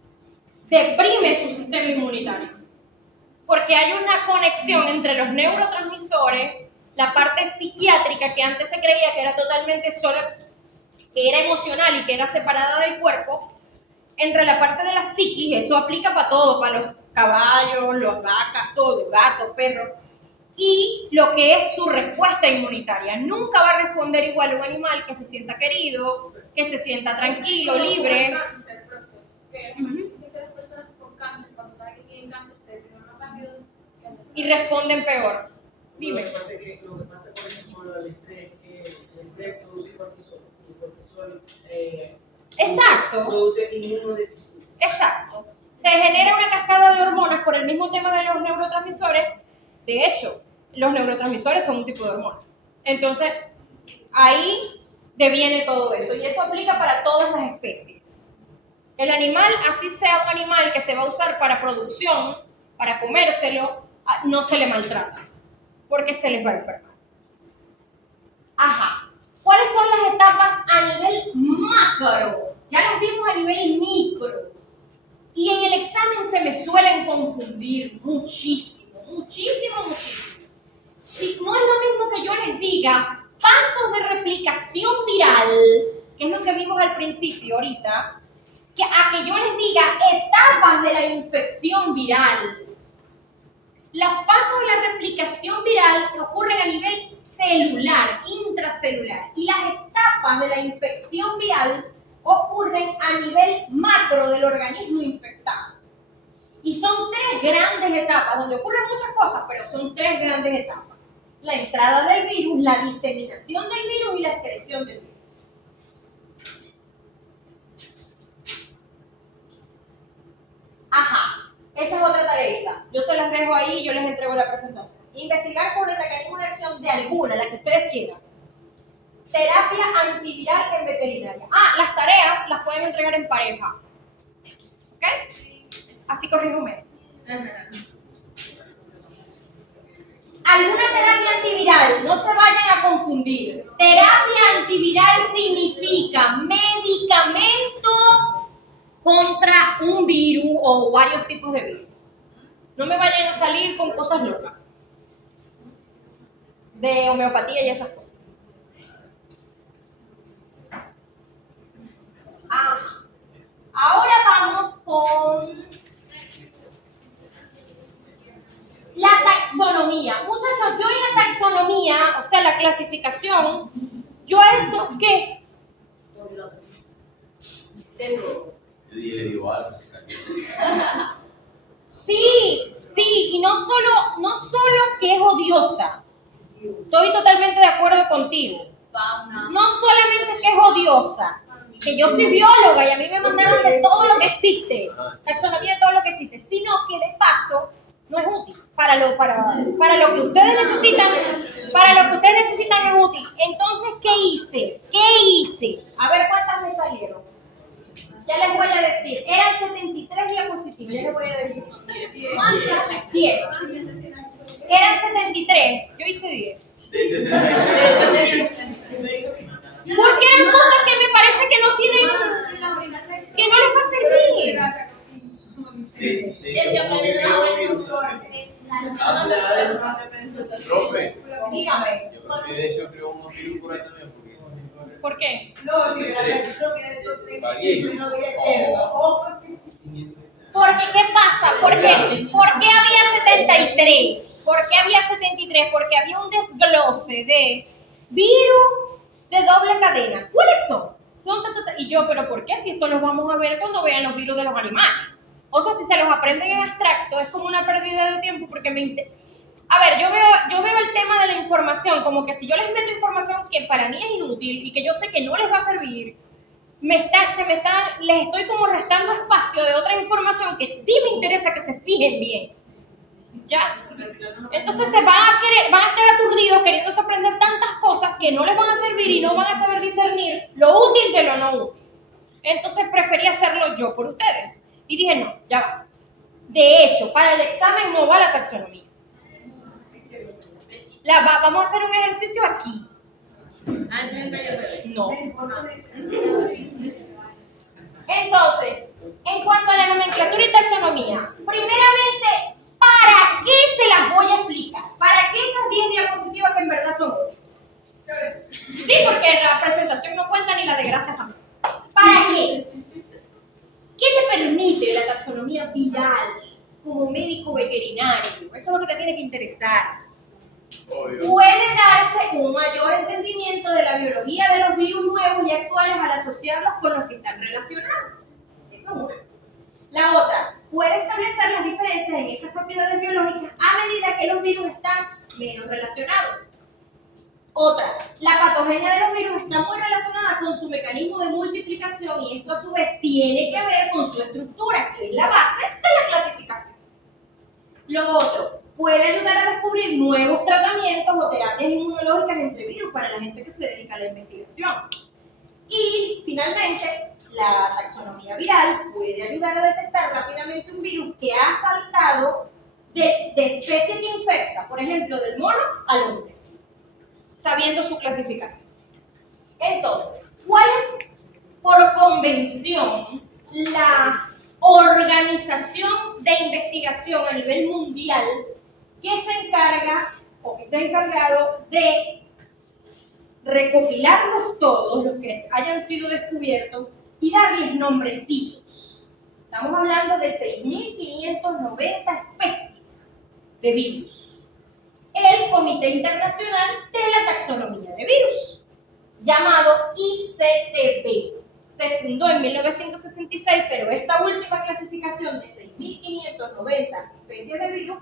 deprime su sistema inmunitario. Porque hay una conexión entre los neurotransmisores, la parte psiquiátrica que antes se creía que era totalmente sola, que era emocional y que era separada del cuerpo, entre la parte de la psiquis, eso aplica para todo, para los caballos, las vacas, todo, gatos, perros, y lo que es su respuesta inmunitaria. Nunca va a responder igual a un animal que se sienta querido, que se sienta tranquilo, libre. Cáncer, profe, que dicen que las personas con cáncer, cuando saben que tienen cáncer, se deprimen más rápido que antes. Y responden peor. Dime. Lo que pasa, por ejemplo, con el estrés, que el estrés produce cortisol. El cortisol Exacto. produce inmunodeficiencia. Exacto. Se genera una cascada de hormonas por el mismo tema de los neurotransmisores. De hecho, los neurotransmisores son un tipo de hormona. Entonces, ahí deviene todo eso. Y eso aplica para todas las especies. El animal, así sea un animal que se va a usar para producción, para comérselo, no se le maltrata, porque se les va a enfermar. Ajá. ¿Cuáles son las etapas a nivel macro? Ya las vimos a nivel micro. Y en el examen se me suelen confundir muchísimo, muchísimo, muchísimo. Si no es lo mismo que yo les diga pasos de replicación viral, que es lo que vimos al principio ahorita, que a que yo les diga etapas de la infección viral. Los pasos de la replicación viral ocurren a nivel celular, intracelular, y las etapas de la infección viral ocurren a nivel macro del organismo infectado. Y son 3 grandes etapas, donde ocurren muchas cosas, pero son 3 grandes etapas. La entrada del virus, la diseminación del virus y la excreción del virus. Ajá, esa es otra tareita. Yo se las dejo ahí y yo les entrego la presentación. Investigar sobre el mecanismo de acción de alguna, la que ustedes quieran. terapia antiviral en veterinaria. Las tareas las pueden entregar en pareja. ¿Ok? Así corrijo menos. ¿Alguna terapia antiviral? No se vayan a confundir. Terapia antiviral significa medicamento contra un virus o varios tipos de virus. No me vayan a salir con cosas locas de homeopatía y esas cosas. Ahora vamos con la taxonomía. Muchachos, yo en la taxonomía, o sea, la clasificación, yo a eso, ¿qué? Yo le digo algo. Sí, y no solo que es odiosa. Estoy totalmente de acuerdo contigo. No solamente que es odiosa, que yo soy bióloga y a mí me mandaron de todo lo que existe, taxonomía de todo lo que existe, sino que de paso no es útil para lo que ustedes necesitan. Para lo que ustedes necesitan es útil. Entonces, ¿qué hice? A ver cuántas me salieron. Ya les voy a decir. Eran 73 diapositivas. Ya les voy a decir. ¿Cuántas? 10. Eran 73. Yo hice 10. Porque eran cosas que me parece que no tienen, que no les va a servir. Profe, Dígame. yo creo que de eso creo un virus por ahí también. ¿Por qué? Porque, ¿qué pasa? ¿Por qué había 73? ¿Por qué había 73? Porque había un desglose de virus de doble cadena. ¿Cuáles son? Y yo, ¿pero por qué? Si eso los vamos a ver cuando vean los virus de los animales. O sea, si se los aprenden en abstracto, es como una pérdida de tiempo porque A ver, yo veo el tema de la información como que si yo les meto información que para mí es inútil y que yo sé que no les va a servir, les estoy como restando espacio de otra información que sí me interesa que se fijen bien. ¿Ya? Entonces van a estar aturdidos queriéndose aprender tantas cosas que no les van a servir y no van a saber discernir lo útil de lo no útil. Entonces preferí hacerlo yo por ustedes. Y dije, no, ya va. De hecho, para el examen no va la taxonomía. Vamos a hacer un ejercicio aquí. Ese es el taller de hoy. No. Entonces, en cuanto a la nomenclatura y taxonomía, primeramente, ¿para qué se las voy a explicar? ¿Para qué esas 10 diapositivas que en verdad son 8? Sí, porque la presentación no cuenta ni la de gracias tampoco. ¿Para qué? ¿Qué te permite la taxonomía viral como médico veterinario? Eso es lo que te tiene que interesar. Puede darse un mayor entendimiento de la biología de los virus nuevos y actuales al asociarlos con los que están relacionados. Eso es una. La otra, puede establecer las diferencias en esas propiedades biológicas a medida que los virus están menos relacionados. Otra, la patogenia de los virus está muy relacionada con su mecanismo de multiplicación y esto a su vez tiene que ver con su estructura, que es la base de la clasificación. Lo otro, puede ayudar a descubrir nuevos tratamientos o terapias inmunológicas entre virus para la gente que se dedica a la investigación. Y finalmente, la taxonomía viral puede ayudar a detectar rápidamente un virus que ha saltado de especie que infecta, por ejemplo, del mono al hombre, sabiendo su clasificación. Entonces, ¿cuál es, por convención, la organización de investigación a nivel mundial que se encarga o que se ha encargado de recopilarlos todos, los que hayan sido descubiertos, y darles nombrecitos? Estamos hablando de 6.590 especies de virus. El Comité Internacional de la Taxonomía de Virus, llamado ICTB. Se fundó en 1966, pero esta última clasificación de 6.590 especies de virus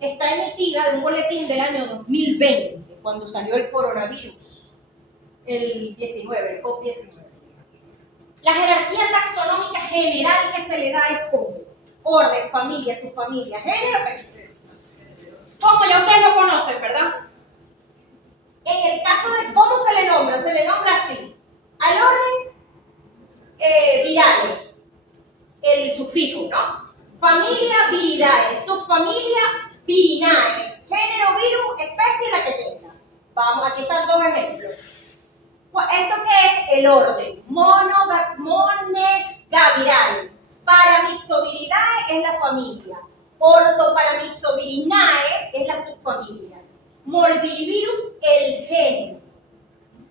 está emitida de un boletín del año 2020, cuando salió el coronavirus, el 19, el COVID-19. La jerarquía taxonómica general que se le da es como orden, familia, subfamilia, género, como ya ustedes lo conocen, ¿verdad? En el caso de cómo se le nombra así. Al orden Viridae, el sufijo, ¿no? Familia Viridae, subfamilia Virinae, género, virus, especie, la que tenga. Vamos, aquí están dos ejemplos. ¿Esto qué es? El orden. Monegaviridae. Paramyxoviridae es la familia. Orthoparamyxovirinae es la subfamilia. Morbillivirus, el género.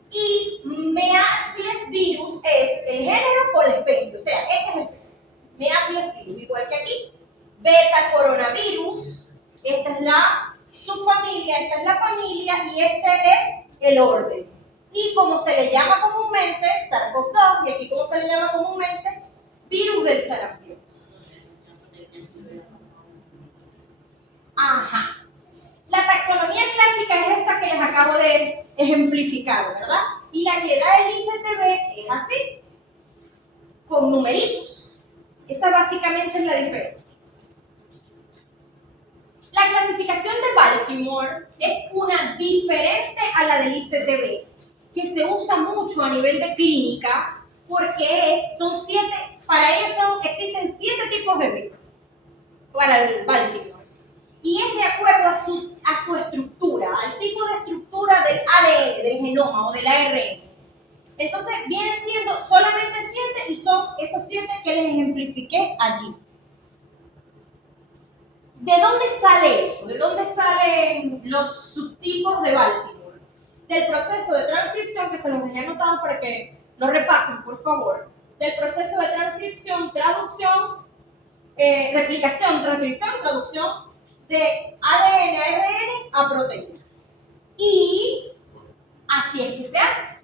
Y Measles virus es el género con la especie. O sea, este es el especie. Measles virus, igual que aquí. Beta coronavirus, esta es la subfamilia, esta es la familia y este es el orden. Y como se le llama comúnmente, SARS-CoV-2, y aquí como se le llama comúnmente, virus del sarampión. Ajá. La taxonomía clásica es esta que les acabo de ejemplificar, ¿verdad? Y la que da el ICTB es así, con numeritos. Esa básicamente es la diferencia. La clasificación de Baltimore es una diferente a la del ICTB, que se usa mucho a nivel de clínica porque para ellos existen 7 tipos de virus para el Baltimore. Y es de acuerdo a su estructura, al tipo de estructura del ADN, del genoma o del ARN. Entonces vienen siendo solamente 7 y son esos 7 que les ejemplifiqué allí. ¿De dónde sale eso? ¿De dónde salen los subtipos de Baltimore? Del proceso de transcripción, que se los dejé anotado para que lo repasen, por favor. Del proceso de transcripción, traducción, replicación, transcripción, traducción de ADN a ARN a proteína. Y así es que se hace.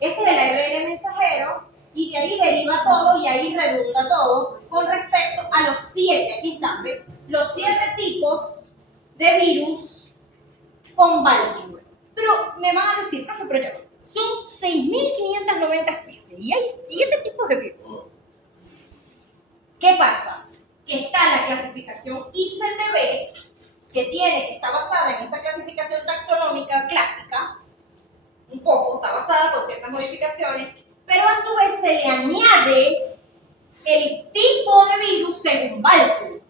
Este es el ARN mensajero y de ahí deriva todo y ahí redunda todo con respecto a los 7, aquí están, ¿ven? Los 7 tipos de virus con Baltimore. Pero me van a decir, profe, pero ya, son 6.590 especies y hay 7 tipos de virus. ¿Qué pasa? Que está la clasificación ICTB, que está basada en esa clasificación taxonómica clásica, un poco, está basada con ciertas modificaciones, pero a su vez se le añade el tipo de virus según Baltimore.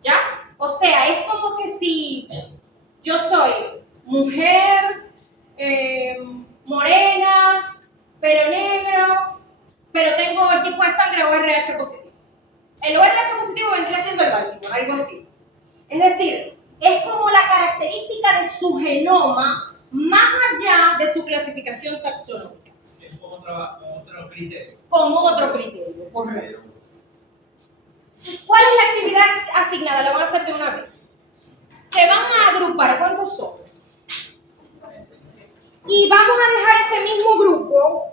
¿Ya? O sea, es como que si yo soy mujer, morena, pelo negro, pero tengo el tipo de sangre ORH positivo. El ORH positivo vendría siendo el Baltimore, algo así. Es decir, es como la característica de su genoma más allá de su clasificación taxonómica. Es con otro criterio. Con otro criterio, correcto. ¿Cuál es la actividad asignada? La van a hacer de una vez. Se van a agrupar, ¿cuántos son? Y vamos a dejar ese mismo grupo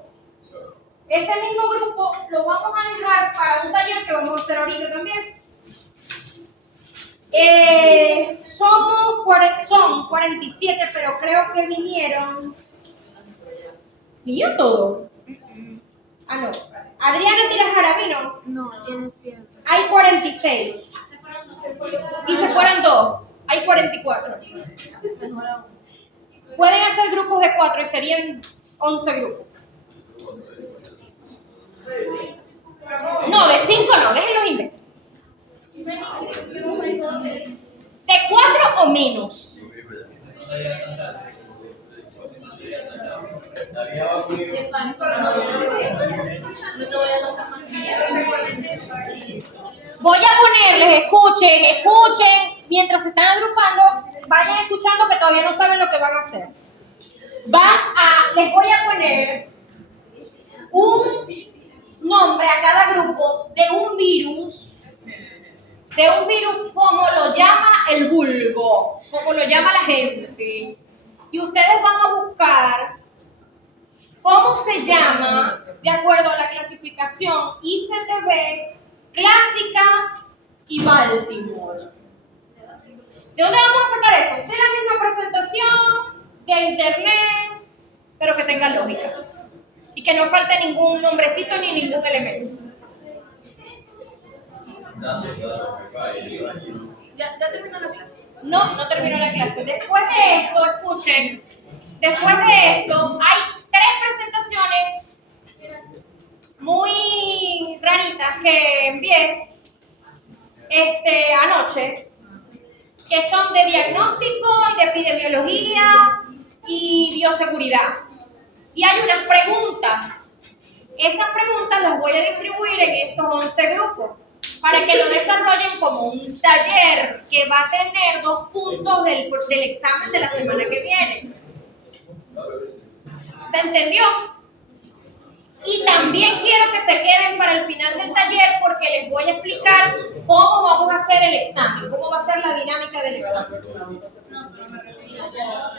lo vamos a dejar para un taller que vamos a hacer ahorita también. Son 47, pero creo que vinieron todo. Ah, no. Adriana Tirajara vino. No, tiene fiebre. Hay 46. Y se fueron 2. Hay 44. Pueden hacer grupos de 4 y serían 11 grupos. No, de 5 no, déjenlos inventar. De 4 o menos. Voy a ponerles, escuchen, mientras se están agrupando, vayan escuchando que todavía no saben lo que van a hacer. Les voy a poner un nombre a cada grupo de un virus como lo llama el vulgo, como lo llama la gente. Y ustedes van a buscar cómo se llama de acuerdo a la clasificación ICTB, clásica y Baltimore. ¿De dónde vamos a sacar eso? De la misma presentación, de internet, pero que tenga lógica. Y que no falte ningún nombrecito ni ningún elemento. ¿Ya terminó la clase? No terminó la clase. Después de esto, escuchen, Después de esto, hay 3 presentaciones muy raritas que envié anoche, que son de diagnóstico y de epidemiología y bioseguridad. Y hay unas preguntas. Esas preguntas las voy a distribuir en estos 11 grupos para que lo desarrollen como un taller que va a tener 2 puntos del examen de la semana que viene. ¿Se entendió? Y también quiero que se queden para el final del taller porque les voy a explicar cómo vamos a hacer el examen, cómo va a ser la dinámica del examen. No, pero me refería ya.